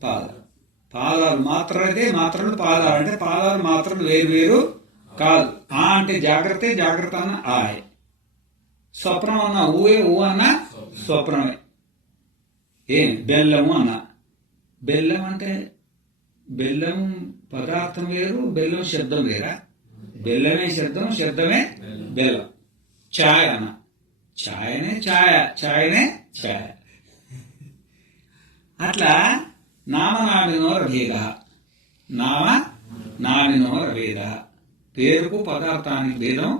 పాద. పాదాలు మాత్ర అయితే మాత్రలు పాదాలు అంటే పాదాలు మాత్రలు వేరు వేరు కాదు. ఆ అంటే జాగ్రత్త అన్న ఆయ్. స్వప్నం అన్న ఊయే, ఊ అన్న స్వప్నమే. బెల్లము అన్న. బెల్లం అంటే బెల్లం పదార్థం వేరు, బెల్లం శబ్దం వేరా? బెల్లమే శబ్దం, శబ్దమే బెల్లం. ఛాయ్ అన్న. ఛాయనే ఛాయ. అట్లా నామనామినోర భేద. పేరుకు పదార్థానికి భేదం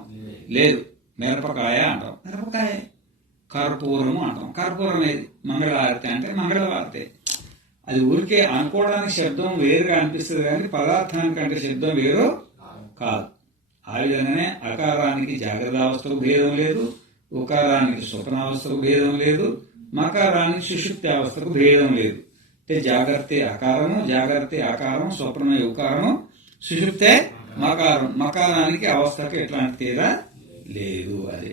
లేదు. మిరపకాయ అంటాం, మిరపకాయ. కర్పూరము అంటాం, కర్పూరం. ఏది? మంగళహారతి అంటే మంగళహారతి. అది ఊరికే అనుకోవడానికి శబ్దం వేరుగా అనిపిస్తుంది కానీ పదార్థానికంటే శబ్దం వేరు కాదు. ఆ విధంగానే అకారానికి జాగ్రత్తావస్థకు భేదం లేదు, ఉకారానికి స్వప్నావస్థకు భేదం లేదు, మకారానికి సుషుప్తి అవస్థకు భేదం లేదు. అంటే జాగ్రత్త అకారము, జాగ్రత్త ఆకారం, స్వప్నమే ఉకారము, సుషుప్తే మకారం. మకారానికి అవస్థకు ఎట్లాంటి తేడా లేదు. అదే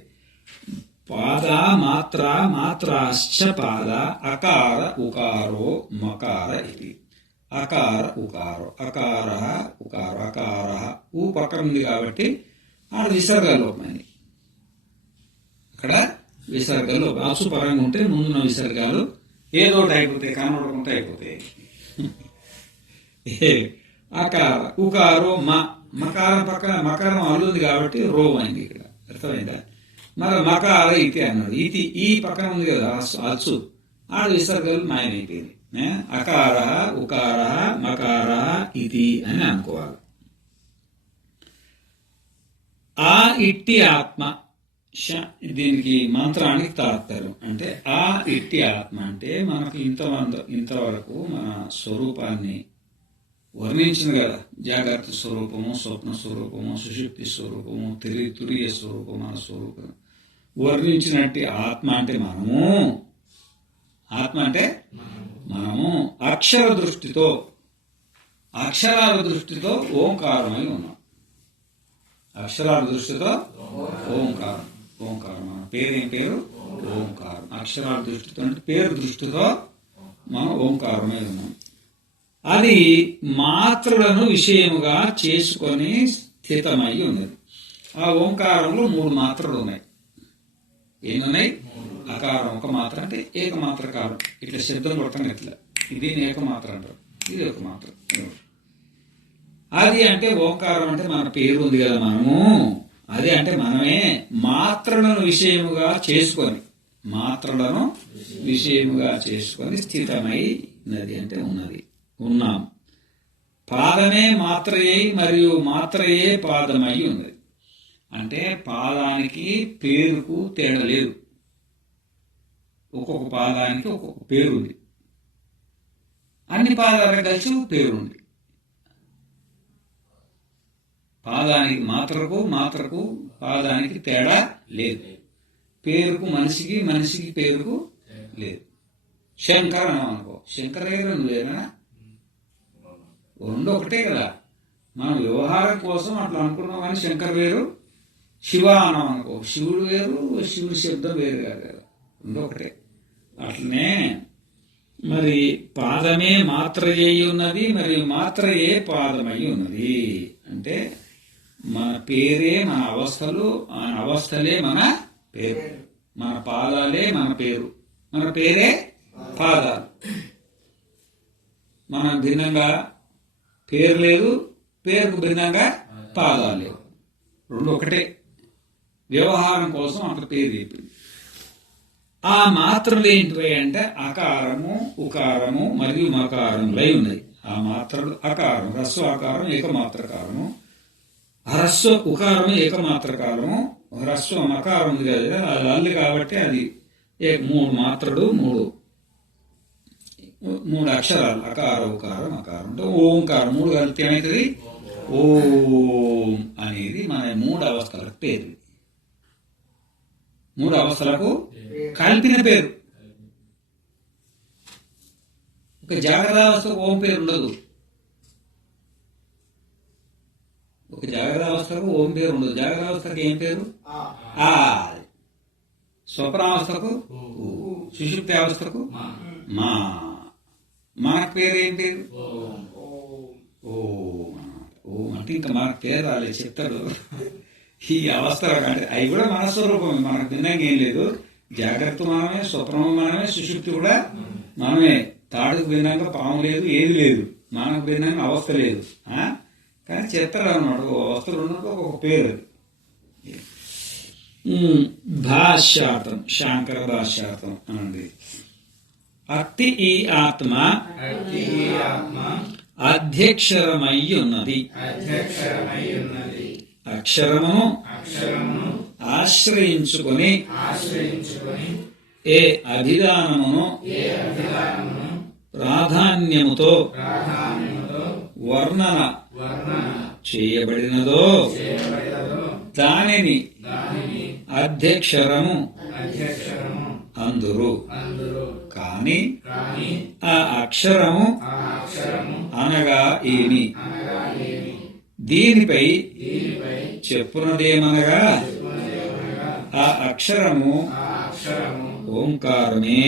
పాద మాత్ర మాత్రాశ్చ పాద అకార ఉకారో మకార ఇది. అకార ఉకారో అకార ఉకార అకార ఊ పక్కన ఉంది కాబట్టి ఆడ విసర్గలోపమైంది. అక్కడ విసర్గలోపం అచ్చు పరంగా ఉంటే ముందున్న విసర్గాలు ఏదోటి అయిపోతాయి, కనబడకుండా అయిపోతాయి. అకార ఉకారో మకారం పక్కన మకారం అల్లుంది కాబట్టి రో అయింది. ఇక్కడ అర్థమైందా? మరి మకార ఇతి అన్నాడు. ఇతి ఈ పక్కన ఉంది కదా అచ్చు, ఆడ విసర్గాలు మాయమైపోయింది. అకార ఉకార మకార ఇతి అని అనుకోవాలి. ఆ ఇట్టి ఆత్మ దీనికి మంత్రానికి తాత్పర్యం. అంటే ఆ ఇట్టి ఆత్మ అంటే మనకు ఇంతవరకు మన స్వరూపాన్ని వర్ణించింది కదా. జాగ్రత్త స్వరూపము, స్వప్న స్వరూపము, సుషుప్తి స్వరూపము, తురియ స్వరూపం, మన స్వరూపం వర్ణించినట్టు ఆత్మ అంటే మనము. ఆత్మ అంటే మనము అక్షర దృష్టితో, అక్షరాల దృష్టితో ఓంకారమై ఉన్నాం. అక్షరాల దృష్టితో ఓంకారం. ఓంకారం మన పేరేం పేరు? ఓంకారం. అక్షరాల దృష్టితో అంటే పేరు దృష్టితో మనం ఓంకారమై ఉన్నాం. అది మాత్రలను విషయముగా చేసుకొని స్థితమై ఉన్నది. ఆ ఓంకారంలో 3 మాత్రలు ఉన్నాయి. ఏమున్నాయి? అకారం ఒక మాత్ర అంటే ఏకమాత్ర కారం. ఇట్లా శబ్దం కొడతాను ఇట్లా, ఇది ఏకమాత్ర అంటారు, ఇది ఒక మాత్ర. అది అంటే ఓంకారం అంటే మన పేరు ఉంది కదా మనము, అది అంటే మనమే మాత్రలను విషయముగా చేసుకొని, మాత్రలను విషయముగా చేసుకొని స్థితమై ఉన్నది అంటే ఉన్నది, ఉన్నాం. పాదమే మాత్రయే మరియు మాత్రయే పాదమై ఉన్నది. అంటే పాదానికి పేరుకు తేడా లేదు. ఒక్కొక్క పాదానికి ఒక్కొక్క పేరు ఉంది. అన్ని పాదాలకు కలిసి పేరు ఉంది. పాదానికి మాత్రకు పాదానికి తేడా లేదు. పేరుకు మనిషికి పేరుకు లేదు. శంకర్ అన్నాం అనుకో, శంకర్ రెండు లేనా? రెండు ఒకటే కదా. మనం వ్యవహారం కోసం అట్లా అనుకున్నాం కానీ శంకర్ వేరు, శివ అన్నాం అనుకో, శివుడు వేరు, శివుడి శబ్దం వేరు కాదు కదా, రెండు ఒకటే. అట్లనే మరి పాదమే మాత్రయే ఉన్నది మరియు మాత్రయే పాదమై ఉన్నది. అంటే మన పేరే మన అవస్థలు, ఆ అవస్థలే మన పేరు, మన పాదాలే మన పేరు, మన పేరే పాదాలు. మనం భిన్నంగా పేరు లేదు, పేరుకు భిన్నంగా పాదాలు లేవు, రెండు ఒకటే. వ్యవహారం కోసం అక్కడ పేరు చెప్పింది. ఆ మాత్రలు ఏంటివి అంటే అకారము, ఉకారము మరియు మకారములై ఉన్నాయి. ఆ మాత్రలు అకారం, హ్రస్వ ఆకారం ఏకమాత్రకారము, హ్రస్వ ఉకారము ఏకమాత్రకారము, హ్రస్వ మకారం ఉంది కదా, అది అల్లి కాబట్టి అది 3 మాత్రలు, 3 అక్షరాలు, అకార ఉకార మకారం. అంటే ఓంకారం 3 కలిపితే ఏమవుతుంది? ఓం అనేది మన 3 అవస్థలకు పేరు. 3 అవస్థలకు కలిపిన పేరు. ఒక జాగ్రత్తావస్థకు ఓం పేరు ఉండదు. ఒక జాగ్రత్తావస్థకు ఓం పేరు ఉండదు. జాగ్రత్తావస్థకు ఏం పేరు? ఆ. స్వప్నావస్థకు, సుషుప్తి అవస్థకు మా. మనకు పేరు ఏం పేరు? ఓం అంటే ఇంకా మనకు పేరు రాలేదు, చెప్తాడు. ఈ అవస్థలు అంటే అవి కూడా మన స్వరూపమే, మనకు భిన్నంగా ఏం లేదు. జాగ్రత్త మనమే, స్వప్నము మనమే, సుషుప్తి కూడా మనమే. తాడుకు భిన్నంగా పాము లేదు, ఏది లేదు. మనకు భిన్నంగా అవస్థ లేదు. కానీ చెప్తారు అన్నమాట, అవస్థలు ఉన్నట్టు ఒక్కొక్క పేరు. భాష్యార్థం, శాంకర భాష్యార్థం అనండి. అట్టి ఈ ఆత్మ అధ్యక్షరమై ఉన్నది. అక్షరమును ఆశ్రయించుకొని ఏ అభిధానమును ప్రాధాన్యముతో వర్ణన చేయబడినదో దానిని అధ్యక్షరము అందురు. కాని ఆ అక్షరము అనగా ఏమి? దీనిపై చెప్పునదేమనగా ఆ అక్షరము ఓంకారమే.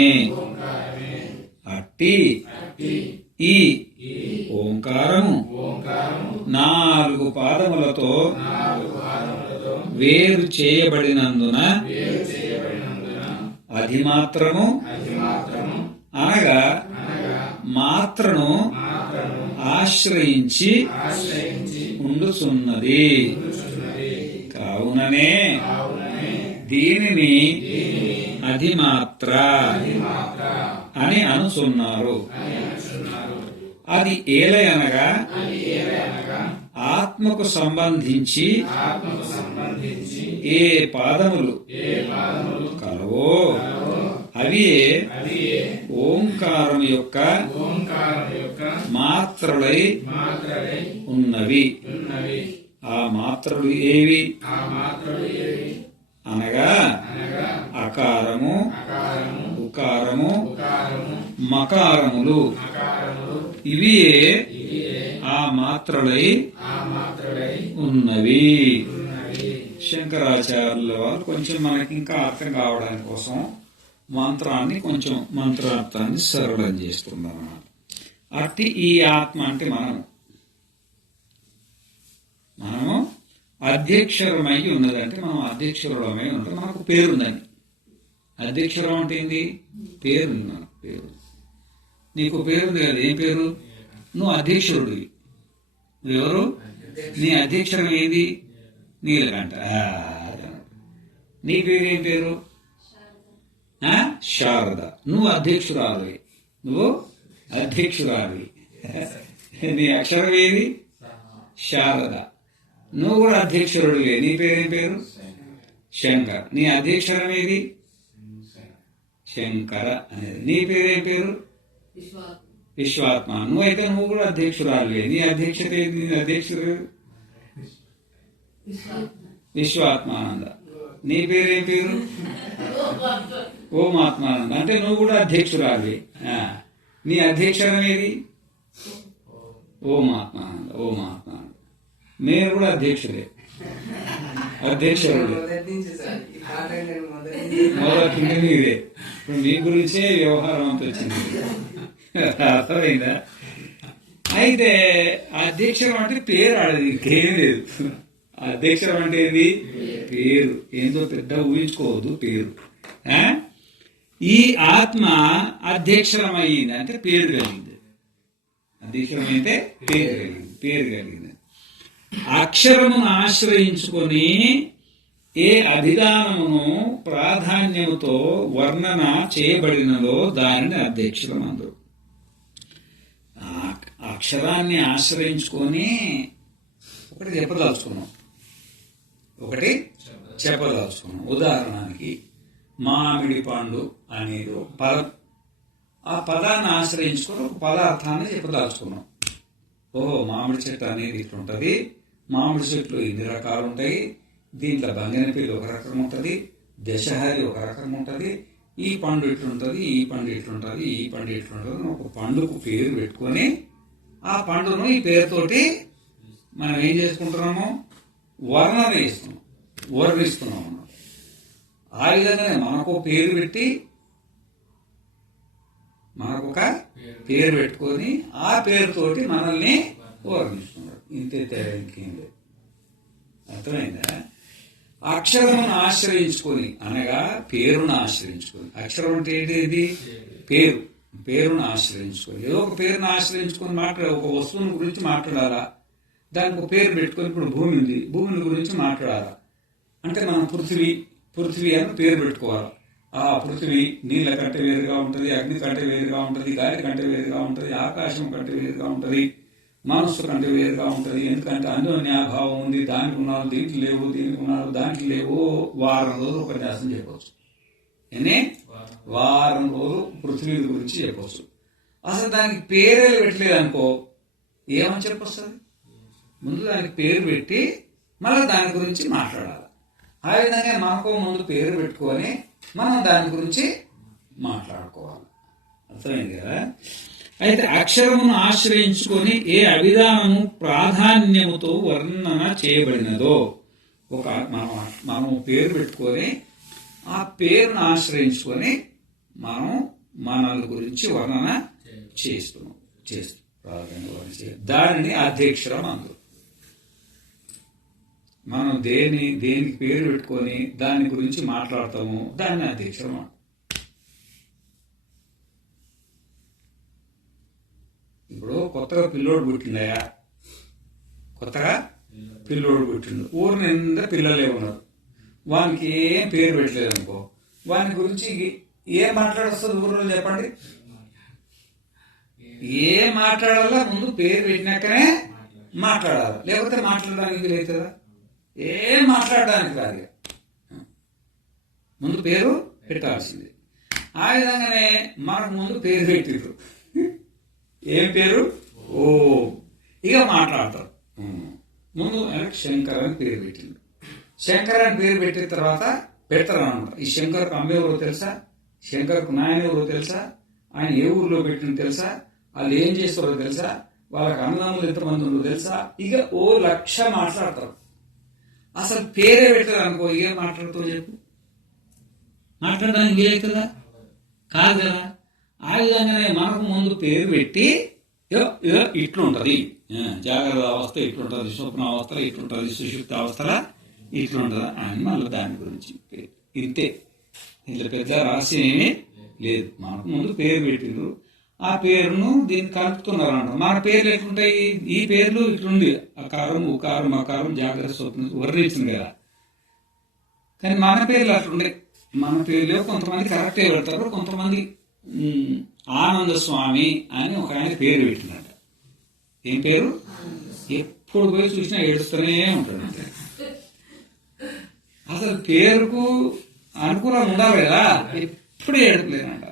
అట్టి ఈ ఓంకారము 4 పాదములతో వేరు చేయబడినందున అది మాత్రము అనగా మాత్రను ఆశ్రయించి ఉండుచున్నది. కావుననే దీనిని అధిమాత్ర అని అనుచున్నారు. అది ఏలయనగా ఆత్మకు సంబంధించి ఏ పాదములు కలవో అవి ఓంకారం యొక్క మాత్రలై ఉన్నవి. ఆ మాత్రలు ఏవి అనగా అకారము, ఉకారము, మకారములు. ఇవి ఆ మాత్రలై ఉన్నవి. శంకరాచార్యుల వారు కొంచెం మనకి ఇంకా అర్థం కావడానికి కోసం మంత్రాన్ని కొంచెం మంత్రార్థాన్ని సరళం చేస్తున్నారు అన్నమాట. అట్టి ఈ ఆత్మ అంటే మనము అధ్యక్షరమై ఉన్నదంటే మనం అధ్యక్షరులమై ఉంటాం. మనకు పేరుందని. అధ్యక్షరం అంటే ఏంది? పేరుంది. మనకు పేరు. నీకు పేరుంది కదా. ఏం పేరు? నువ్వు అధ్యక్షుడివి. నువ్వెవరు? నీ అధ్యక్షరం ఏంది? నీలకంఠ. నీ పేరు ఏం పేరు? శారద. నువ్వు అధ్యక్షురాలివి. నువ్వు అధ్యక్షురాలివి. నీ అక్షరం ఏది? శారద. నువ్వు కూడా అధ్యక్షుడివే. నీ పేరేం పేరు? శంకర్. నీ అధ్యక్షరం ఏది? శంకర అనేది. నీ పేరేం పేరు? విశ్వాత్మ. నువ్వైతే నువ్వు కూడా అధ్యక్షురాలివే. నీ అధ్యక్షత ఏది? నీ అధ్యక్షుడు విశ్వాత్మానంద. నీ పేరేం పేరు? ఓమాత్మానంద. అంటే నువ్వు కూడా అధ్యక్షురాలివే. నీ అధ్యక్షరం ఏది? ఓమాత్మానంద. ఓమాత్మానంద. నేను కూడా అధ్యక్షుడే. అధ్యక్షుడు మొదటి మీరే. ఇప్పుడు మీ గురించే వ్యవహారం అంత వచ్చింది. అర్థమైందా? అయితే అధ్యక్షరం అంటే పేరు ఆడది, ఇంకేం లేదు. అధ్యక్షరం అంటే ఏంది? పేరు. ఏందో పెద్ద ఊహించుకోవద్దు. పేరు. ఈ ఆత్మ అధ్యక్షరం అయ్యింది అంటే పేరు కలిగింది. అధ్యక్షరం అయితే పేరు కలిగింది. అక్షరమును ఆశ్రయించుకొని ఏ అభిధానమును ప్రాధాన్యముతో వర్ణన చేయబడినదో దానిని అధ్యక్షరం అందరు. అక్షరాన్ని ఆశ్రయించుకొని ఒకటి చెప్పదలుచుకున్నాం. ఉదాహరణకి మామిడి పండు అనేది ఒక పదం. ఆ పదాన్ని ఆశ్రయించుకొని ఒక పదార్థాన్ని చెప్పదలుచుకున్నాం. ఓహో, మామిడి చెట్టు అనేది ఇట్లుంటది. మామిడి చెట్లు ఎన్ని రకాలు ఉంటాయి. దీంట్లో బంగినపల్లి ఒక రకం ఉంటుంది, దశహరి ఒక రకం ఉంటుంది, ఈ పండు ఇట్లుంటుంది, ఈ పండు ఇట్లుంటుంది, ఈ పండు ఇట్లుంటుంది. ఒక పండుకు పేరు పెట్టుకొని ఆ పండును ఈ పేరుతోటి మనం ఏం చేసుకుంటున్నాము? వర్ణిస్తున్నాం అన్నమాట. ఆ విధంగానే మనకు పేరు పెట్టి మనకొక పేరు పెట్టుకొని ఆ పేరుతోటి మనల్ని వర్ణిస్తున్నాడు. ఇంతే తేడా, ఇంకేం లేదు. అర్థమైందా? అక్షరమును ఆశ్రయించుకొని అనగా పేరును ఆశ్రయించుకొని. అక్షరం అంటే ఏంటి? పేరును ఆశ్రయించుకొని. ఏదో ఒక పేరును ఆశ్రయించుకొని ఒక వస్తువుని గురించి మాట్లాడాలా, దానికి ఒక పేరు పెట్టుకొని. ఇప్పుడు భూమి ఉంది, భూమిని గురించి మాట్లాడాలా అంటే మనం పృథ్వీ అని పేరు పెట్టుకోవాలి. ఆ పృథ్వీ నీళ్ళ కంటే వేరుగా ఉంటుంది, అగ్ని కంటే వేరుగా ఉంటుంది, గాలి కంటే వేరుగా ఉంటుంది, ఆకాశం కంటే వేరుగా ఉంటుంది, మనస్సు కంటే వేరుగా ఉంటుంది. ఎందుకంటే అన్యోన్యాభావం ఉంది. దానికి ఉన్నారు, దీంట్లో లేవు, దీనికి ఉన్నారు, దాంట్లో లేవు. వారం రోజులు ఉపన్యాసం చెప్పవచ్చు. వారం రోజులు పృథ్వీ గురించి చెప్పవచ్చు. అసలు దానికి పేరే పెట్టలేదు అనుకో, ఏమని చెప్పొస్తుంది? ముందు దానికి పేరు పెట్టి మళ్ళీ దాని గురించి మాట్లాడాలి. ఆ విధంగా మనకు ముందు పేరు పెట్టుకొని మనం దాని గురించి మాట్లాడుకోవాలి. అర్థమైంది కదా? అయితే అక్షరమును ఆశ్రయించుకొని ఏ అభిధానము ప్రాధాన్యముతో వర్ణన చేయబడినదో, ఒక మనం పేరు పెట్టుకొని ఆ పేరును ఆశ్రయించుకొని మనం మనల గురించి వర్ణన చేస్తున్నాం. దానిని అధ్యక్షరం అందరు. మనం దేనికి పేరు పెట్టుకొని దాని గురించి మాట్లాడతాము, దాన్ని అధ్యక్షరం అంటాం. ఇప్పుడు కొత్తగా పిల్లోడు పుట్టిందయా, కొత్తగా పిల్లోడు పుట్టిండు, ఊరు నిండా పిల్లలే ఉన్నారు, వానికి ఏం పేరు పెట్టలేదు అనుకో, వాని గురించి ఏం మాట్లాడొస్తుంది ఊర్లో చెప్పండి? ఏం మాట్లాడాలా? ముందు పేరు పెట్టినాకనే మాట్లాడాలి, లేకపోతే మాట్లాడడానికి లేదుదా? ఏం మాట్లాడడానికి రాదు, ముందు పేరు పెట్టాల్సింది. ఆ విధంగానే మనకు ముందు పేరు పెట్టిరు. ఏం పేరు? ఓ. ఇక మాట్లాడతారు. ముందు శంకర్ అని పేరు పెట్టిండు. శంకర్ అని పేరు పెట్టిన తర్వాత పెడతారు అనమాట. ఈ శంకర్కు అమ్మ ఎవరో తెలుసా? శంకర్కు నాయన ఎవరో తెలుసా? ఆయన ఏ ఊర్లో పెట్టిన తెలుసా? వాళ్ళు ఏం చేస్తారో తెలుసా? వాళ్ళకి అన్నదమ్ములు ఎంతమంది ఉందో తెలుసా? ఇక ఓ 1,00,000 మాట్లాడతారు. అసలు పేరే పెట్టారు అనుకో, ఏం మాట్లాడుతావు చెప్పు? మాట్లాడడానికి వీలవుతుందా? కాదు కదా? ఆ విధంగానే మనకు ముందు పేరు పెట్టి ఇట్లుంటది, జాగ్రత్త అవస్థ ఇట్లుంటది, స్వప్న అవస్థలో ఇట్లుంటది, సుషుప్త అవస్థలో ఇట్లుంటది అని మళ్ళీ దాని గురించి ఇంతే. ఇట్లా పెద్ద రహస్యం ఏమీ లేదు. మనకు ముందు పేరు పెట్టిండ్రు, ఆ పేరును దీన్ని కలుపుతున్నారు అంట. మన పేర్లు ఎట్లుంటాయి? ఈ పేర్లు ఇట్లుంది, అకారం ఉకారం అకారం జాగ్రత్త స్వప్న వర్ణించింది కదా. కానీ మన పేర్లు అట్లుండే. మన పేర్లు కొంతమంది కరెక్టే పెడతారు, కొంతమంది ఆనంద స్వామి అని ఒక ఆయన పేరు పెట్టినట్ట. ఏం పేరు? ఎప్పుడు పోయి చూసినా ఏడుస్తూనే ఉంటాడు. అసలు పేరుకు అనుకూలంగా ఉండాలి కదా, ఎప్పుడు ఏడలేదంట.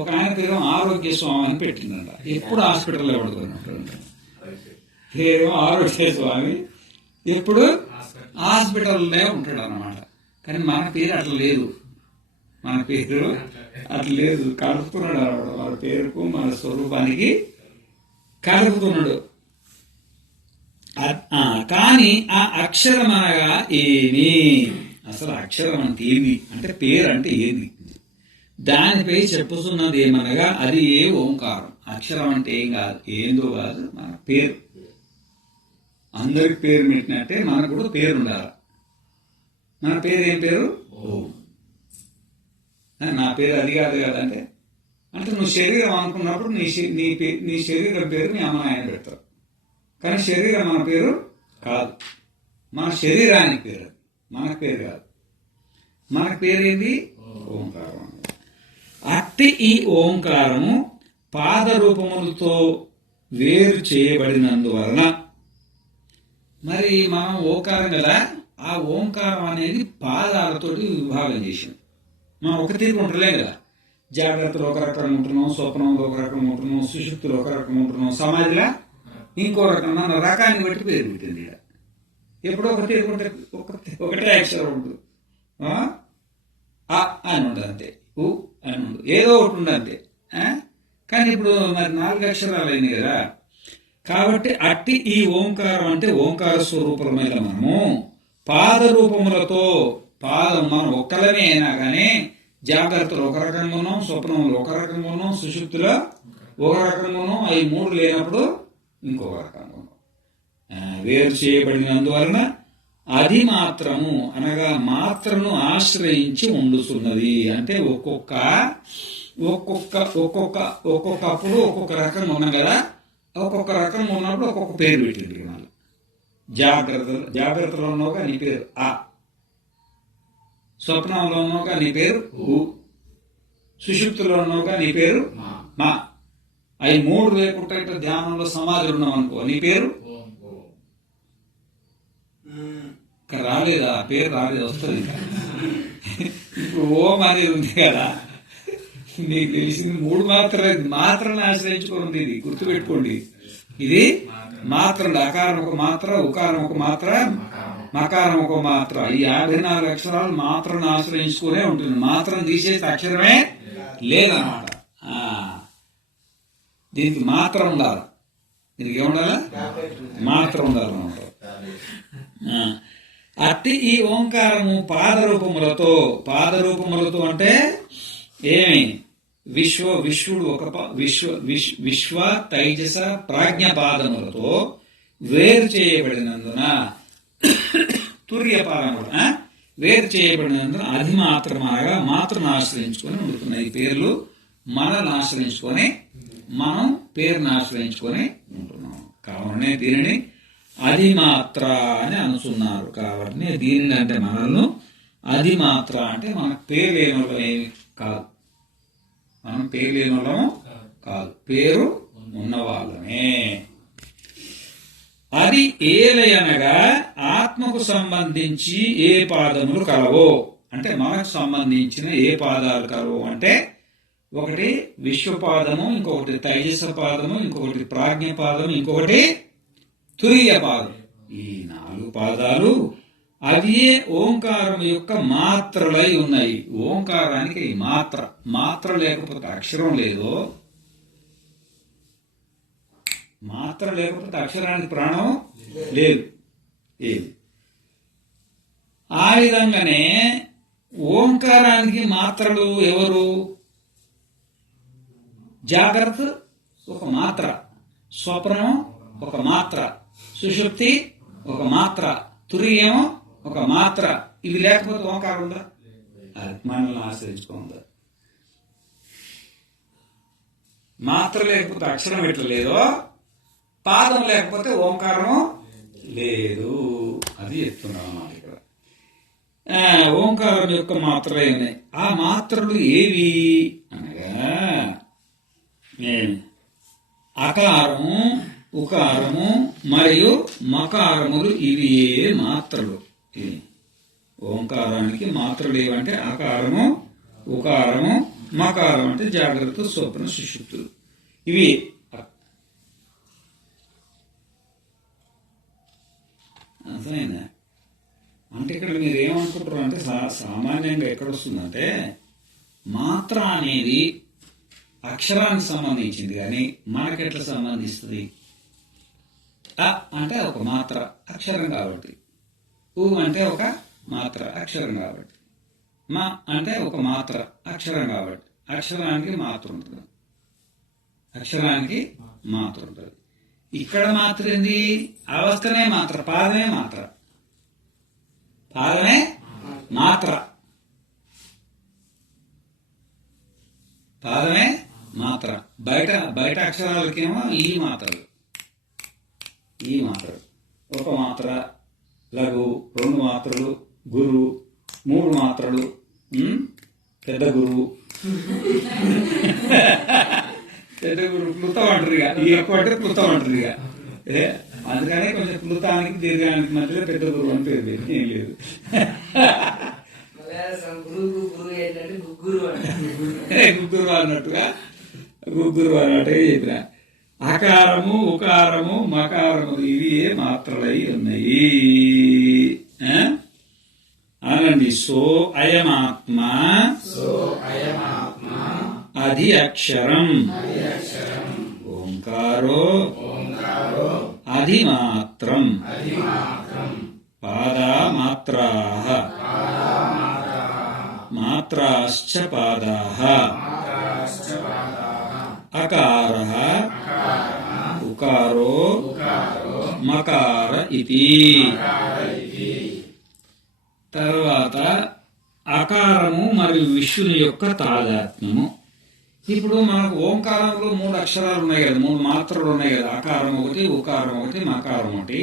ఒక ఆయన పేరు ఆరోగ్య స్వామి అని పెట్టిందంట. ఎప్పుడు హాస్పిటల్లో పడుతున్నట్టు పేరు ఆరోగ్య స్వామి, ఎప్పుడు హాస్పిటల్లో ఉంటాడు అన్నమాట. కానీ మన పేరు అట్లా లేదు, మన పేరు అట్లా లేదు. కలుపుతున్నాడు వాళ్ళ పేరుకు మన స్వరూపానికి కలుపుతున్నాడు. కానీ ఆ అక్షరం అనగా ఏమి? అసలు అక్షరం అంటే ఏమి అంటే పేరు అంటే ఏది? దానిపై చెప్పుతున్నది ఏమనగా అది ఏ ఓంకారం. అక్షరం అంటే ఏం కాదు, ఏందో కాదు, మన పేరు. అందరికి పేరు పెట్టినట్టే మనకు కూడా పేరు ఉండాలి. మన పేరు ఏం పేరు? ఓం. నా పేరు అది కాదు కదంటే, అంటే నువ్వు శరీరం అనుకున్నప్పుడు నీ శరీరం పేరు మీ అమ్మ నాయన పెడతారు. కానీ శరీరం మన పేరు కాదు, మన శరీరానికి పేరు, మన పేరు కాదు. మన పేరు ఏంటి? ఓంకారం. అట్టి ఈ ఓంకారము పాద రూపములతో వేరు చేయబడినందువలన, మరి మనం ఓంకారం కదా, ఆ ఓంకారం అనేది పాదాలతోటి విభాగం చేసింది. మనం ఒక తీరు ఉంటలేం కదా. జాగ్రత్తలో ఒక రకంగా ఉంటున్నాం, స్వప్నంలో ఒక రకంగా ఉంటున్నాం, సుషుప్తిలో ఒక రకంగా ఉంటున్నాం, సమాధిలో ఇంకో రకం. మన రకాన్ని బట్టి పేరు పెట్టింది. ఎప్పుడో ఒక తీరు ఉంటే ఒకటే అక్షరం ఉంటుంది, అని ఉండదు అంతే, ఊ అని ఉండదు, ఏదో ఒకటి ఉండదు అంతే. కానీ ఇప్పుడు మరి 4 అక్షరాలు అయినాయి కదా. కాబట్టి అట్టి ఈ ఓంకారం అంటే ఓంకార స్వరూపమైన మనము పాద రూపములతో, పాదం మనం ఒక్కలమే అయినా కానీ జాగ్రత్తలో ఒక రకంగా ఉన్నాం, స్వప్నంలో ఒక రకంగా ఉన్నాం, సుషుప్తిలో ఒక రకంగా ఉన్నాం, అవి 3 లేనప్పుడు ఇంకొక రకంగా ఉన్నాం. వేరు చేయబడినందువలన అది మాత్రము అనగా మాత్రను ఆశ్రయించి ఉండుతున్నది. అంటే ఒక్కొక్కప్పుడు ఒక్కొక్క రకంగా ఉన్నాం కదా, ఒక్కొక్క రకంగా ఉన్నప్పుడు ఒక్కొక్క పేరు పెట్టింది. మళ్ళీ జాగ్రత్తలో ఉన్నావుగా నీ పేరు ఆ, స్వప్నంలో ఉన్నావుగా నీ పేరు ఊ, సుషుప్తిలో ఉన్నావుగా నీ పేరు మా. అవి 3 లేకుండా ఇట్లా ధ్యానంలో సమాధి ఉన్నాం అనుకో, నీ పేరు రాలేదా? పేరు రాలేదు, వస్తుంది. ఇప్పుడు ఓం అనేది ఉంది కదా, మీకు తెలిసింది మూడు మాత్రలు, మాత్రలను ఆశ్రయించుకోండి. ఇది గుర్తుపెట్టుకోండి. ఇది మాత్రలు. అకారం ఒక మాత్ర, ఉకారం ఒక మాత్ర, మకారం ఒక మాత్ర. ఈ 54 అక్షరాలు మాత్రను ఆశ్రయించుకునే ఉంటుంది. మాత్రం తీసేసి అక్షరమే లేదన్నమాట. దీనికి మాత్ర ఉండాలి. దీనికి ఏముండాలి? మాత్ర ఉండాలన్నమాట. అట్టి ఈ ఓంకారము పాదరూపములతో అంటే ఏమి? విశ్వడు ఒక విశ్వ తైజస ప్రాజ్ఞ పాదములతో వేరు చేయబడినందున, తుర్య పాదములు వేరు చేయబడినందున అధిమాత్రమనగా మాత్రను ఆశ్రయించుకొని ఉంటున్నాయి. ఈ పేర్లు మనల్ని ఆశ్రయించుకొని, మనం పేరును ఆశ్రయించుకొని ఉంటున్నాం. కావునే దీనిని అధిమాత్ర అని అనుకున్నారు. కాబట్టి దీనిని అంటే మనల్ని అధిమాత్ర అంటే మనకు పేరు లేని వాళ్ళం కాదు. మనం పేరు లేని వాళ్ళము కాదు, పేరు ఉన్నవాళ్ళమే. అది ఏలయనగా ఆత్మకు సంబంధించి ఏ పాదములు కలవో అంటే మనకు సంబంధించిన ఏ పాదాలు కలవో అంటే ఒకటి విశ్వపాదము, ఇంకొకటి తైజస పాదము, ఇంకొకటి ప్రాజ్ఞ పాదము, ఇంకొకటి తురియ పాదం. ఈ 4 పాదాలు అవి ఓంకారం యొక్క మాత్రలై ఉన్నాయి. ఓంకారానికి మాత్ర లేకపోతే అక్షరం లేదో, మాత్ర లేకపోతే అక్షరానికి ప్రాణం లేదు. ఏది ఆ విధంగానే ఓంకారానికి మాత్రలు ఎవరు? జాగ్రత్త ఒక మాత్ర, స్వప్నం ఒక మాత్ర, సుషుప్తి ఒక మాత్ర, తురియం ఒక మాత్ర. ఇవి లేకపోతే ఓంకారం ఉందా? అది మనల్ని ఆశ్రయించుకోందా? మాత్ర లేకపోతే అక్షరం ఎట్లా లేదో, పాదం లేకపోతే ఓంకారం లేదు. అది చెప్తున్నాం అన్నమాట ఇక్కడ. ఓంకారం యొక్క మాత్రలే ఉన్నాయి. ఆ మాత్రలు ఏవి అనగా అకారము, ఉకారము మరియు మకారములు. ఇవి ఏ మాత్రలు. ఓంకారానికి మాత్రలు ఏవంటే అకారము, ఉకారము, మకారం అంటే జాగ్రత్త, స్వప్న, సుషుప్తులు. ఇవి అర్థమైందా? అంటే ఇక్కడ మీరు ఏమనుకుంటారు అంటే సామాన్యంగా ఎక్కడ వస్తుందంటే మాత్ర అనేది అక్షరానికి సంబంధించింది, కానీ మనకెట్లా సంబంధిస్తుంది? అ అంటే ఒక మాత్ర అక్షరం కాబట్టి, ఊ అంటే ఒక మాత్ర అక్షరం కాబట్టి, మా అంటే ఒక మాత్ర అక్షరం కాబట్టి అక్షరానికి మాత్ర ఉంటుంది. అక్షరానికి మాత్ర ఉంటుంది. ఇక్కడ మాత్ర ఏంది? అవస్థనే మాత్ర, పాదమే మాత్ర, పాదమే మాత్ర, పాదమే మాత్ర. బయట అక్షరాలకేమో ఈ మాత్రలు, ఈ మాత్రలు. ఒక మాత్ర లఘు, 2 మాత్రలు గురు, 3 మాత్రలు పెద్ద గురువు, పెద్ద గురువు క్లుతం అంటారు. ఇక ఈ ఎక్కువ అంటే క్లుతం అంటారు. ఇక అందుకనే కొంచెం క్లుతానికి దీర్ఘానికి మధ్యలో పెద్ద గురువు అని పేరు పెట్టి ఏం లేదు. గుగ్గురు అన్నట్టుగా గుగ్గురు అన్నట్టుగా చెప్పిన. అకారము, ఉకారము, మకారము ఇవి ఏ మాత్రలై ఉన్నాయి అనండి. సో అయమాత్మ అధి అక్షరం ఓంకారో అధిమాత్రం పాదా మాత్రాః మాత్రాశ్చ పాదాః అకారః ఉకారో మకార ఇతి. తర్వాత అకారము మరియు విష్ణుని యొక్క తాదాత్మ్యము. ఇప్పుడు మనకు ఓంకారంలో 3 అక్షరాలు ఉన్నాయి కదా, 3 మాత్రలు ఉన్నాయి కదా. అకారం ఒకటి, ఉకారం ఒకటి, మకారం ఒకటి.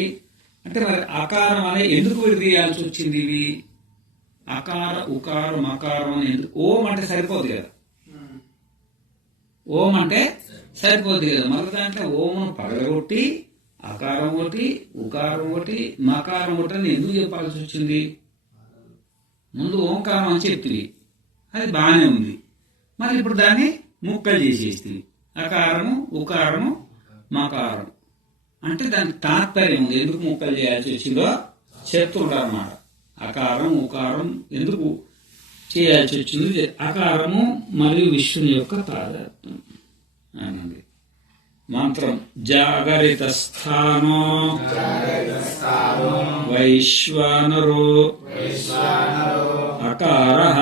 అంటే మరి అకారం అనే ఎందుకు విడదీయాల్సి వచ్చింది? ఇవి అకార, ఉకార, మకారం అని ఎందుకు? ఓం అంటే సరిపోదు కదా, ఓం అంటే సరిపోద్ది కదా. మళ్ళీ దాంట్లో ఓమును పగలగొట్టి అకారం ఒకటి, ఉకారం ఒకటి, మకారం ఒకటి అని ఎందుకు చెప్పాల్సి వచ్చింది? ముందు ఓంకారం అని చెప్తుంది, అది బాగానే ఉంది. మరి ఇప్పుడు దాన్ని ముక్కలు చేసేస్తుంది. అకారము, ఉకారము, మకారం. అంటే దానికి తాత్పర్యం ఉంది. ఎందుకు ముక్కలు చేయాల్సి వచ్చిందో చెప్తుంటారు అన్నమాట. అకారం, ఉకారం ఎందుకు చేయాల్సి వచ్చింది? అకారము మరియు విష్ణుని యొక్క తాదాత్మ్యం అనండి. మంత్రం జాగరిత స్థానో వైశ్వానరో అకారః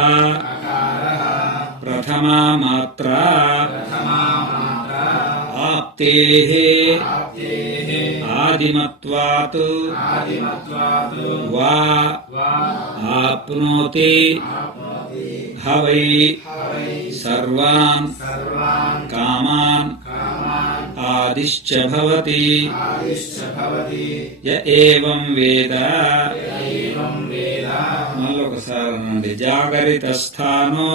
ప్రథమా మాత్ర ఆప్తేః ఆదిమత్వాత్ వా ఆప్నోతి హవై సర్వాన్ కామాన్ ఆదిశ్చ భవతి య ఏవం వేద. మళ్ళొకసారి అనండి. జాగరిత స్థానో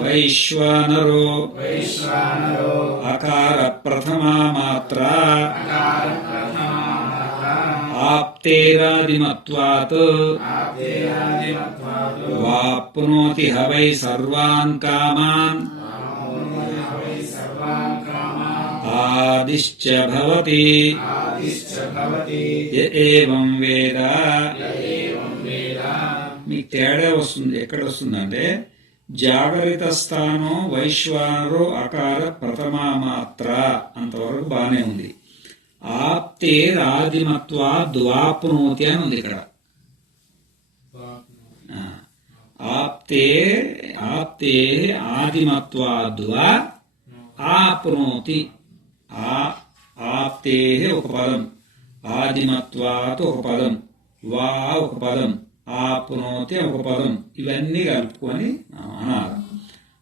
వైశ్వానరో అకార ప్రథమా మాత్ర ఆప్తేరాదిమత్వాత్ వాప్నోతి హవై సర్వాన్ కామాన్ ఆదిశ్చ భవతి య ఏవం వేద. మీకు తేడా వస్తుంది. ఎక్కడ వస్తుందంటే జాగరిత స్థానం వైశ్వానరో అకార ప్రథమా మాత్ర అంతవరకు బానే ఉంది. ఆప్తే రాదిమత్వా ద్వాప్నోతి అని ఉంది ఇక్కడ. ఆప్తే ఆప్తే ఆదిమత్వా ద్వా ఆప్నోతి. ఆప్తే ఒక పదం, ఆదిమత్వాత్ ఒక పదం, వా ఒక పదం, ఆప్నోతి ఒక పదం. ఇవన్నీ కలుపుకొని అనాలి.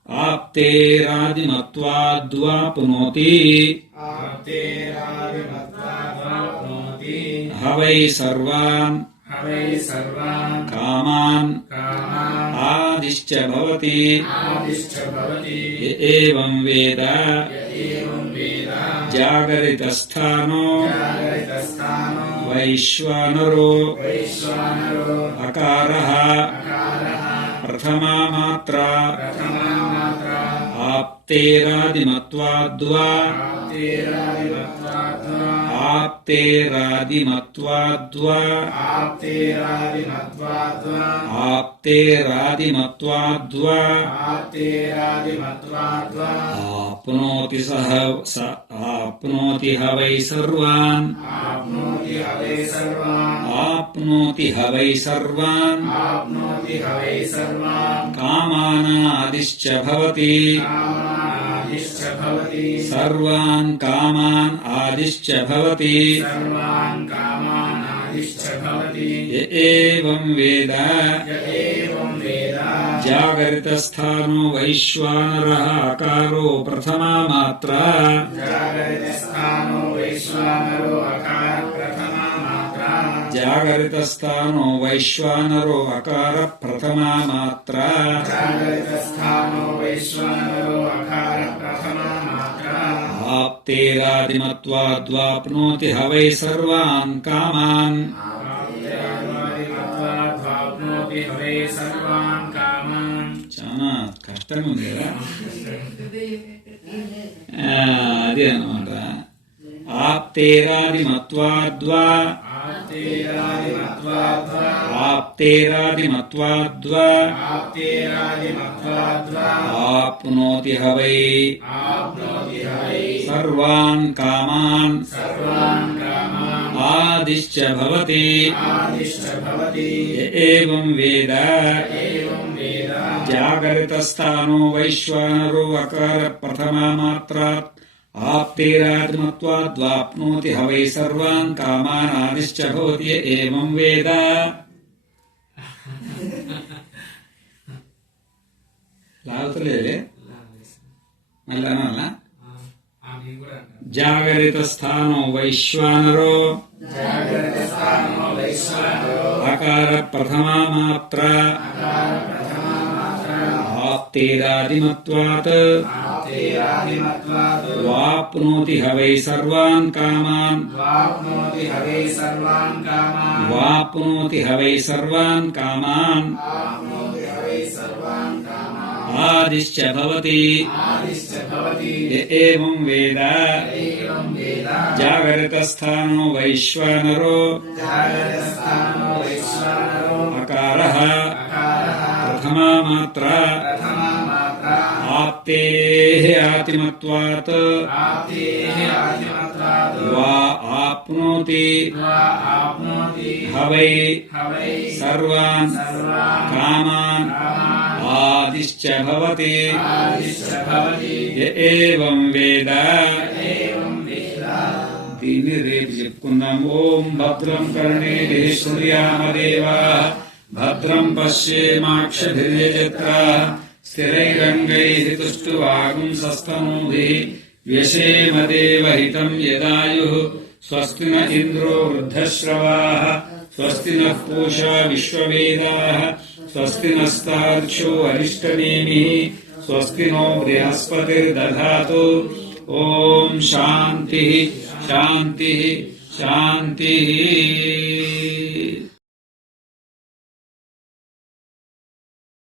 ఆప్తేరాదిమత్వాద్వాప్నోతి హవై సర్వాన్ కామాన్ ఆదిశ్చ భవతి య ఏవం వేద. జాగరిత స్థానో వైశ్వానరో అకారః ప్రథమా మాత్ర ఆప్తేరాదిమత్వాద్వా ఆప్తేరాదిమత్వాద్వా ఆప్నోతి ఆప్నోతి హవై సర్వాన్ ఆప్నోతి హవై సర్వాన్ కామానాదిశ్చ భవతి సర్వాన్ కామాన్ ఆదిశ్చ భవతి య ఏవం వేద. జాగరిత స్థానో వైశ్వానరః అకారో ప్రథమా మాత్ర జాగరిత స్థానో వైశ్వానరో అకార ప్రథమా మాత్ర ఆప్తేరాదిమత్వాద్వాప్నోతి హవై సర్వాన్ కామాన్. చాలా కష్టంగా ఉంది కదా. అదే అన్నమాట. ఆప్తేరాదిమత్వాద్వా ఆప్తేరాదిమత్వాద్వా ఆప్నోతి హవై సర్వాన్ కామాన్ ఆదిశ్చ భవతి య ఏవం వేద. జాగరిత స్థానో వైశ్వానరో అకార ప్రథమా మాత్ర ఆప్తేరాదిమత్వాద్వాప్నోతి హవై సర్వాన్ కామాన్ ఆదిశ్చ భవతి య ఏవం వేద. లాగుతలేదే మళ్ళా అనాలా? జాగరిత స్థానో వైశ్వానరో అకార ప్రథమా మాత్ర ఆప్తేరాదిమత్వాత్ వాప్నోతి హవై సర్వాన్ కామాన్ వాప్నోతి హవై సర్వాన్ కామాన్ आदिश्च भवति य एवं वेद जागरितस्थानो वैश्वानरो अकारः प्रथमा मात्रा आप्तेः आतिमत्वात् वा आप्नोति हवै सर्वान् कामान् आदिश्च भवति य एवं वेद దీన్ని రేపు చెప్పుకుందాం. ఓం భద్రం కర్ణేభిః శృణుయామదేవాః భద్రం పశ్యేమాక్షభిర్యజత్రాః స్థిరైరంగైః తుష్టువాగుంసస్తనూభిः వ్యశేమ దేవహితం యదాయుః స్వస్తి న ఇంద్రో వృద్ధశ్రవాः స్వస్తి నః పూషా విశ్వవేదాः స్వస్తి నస్తార్క్ష్యో అరిష్టనేమిः స్వస్తి నో బృహస్పతిర్దధాతు. ఓం శాంతి శాంతి శాంతి.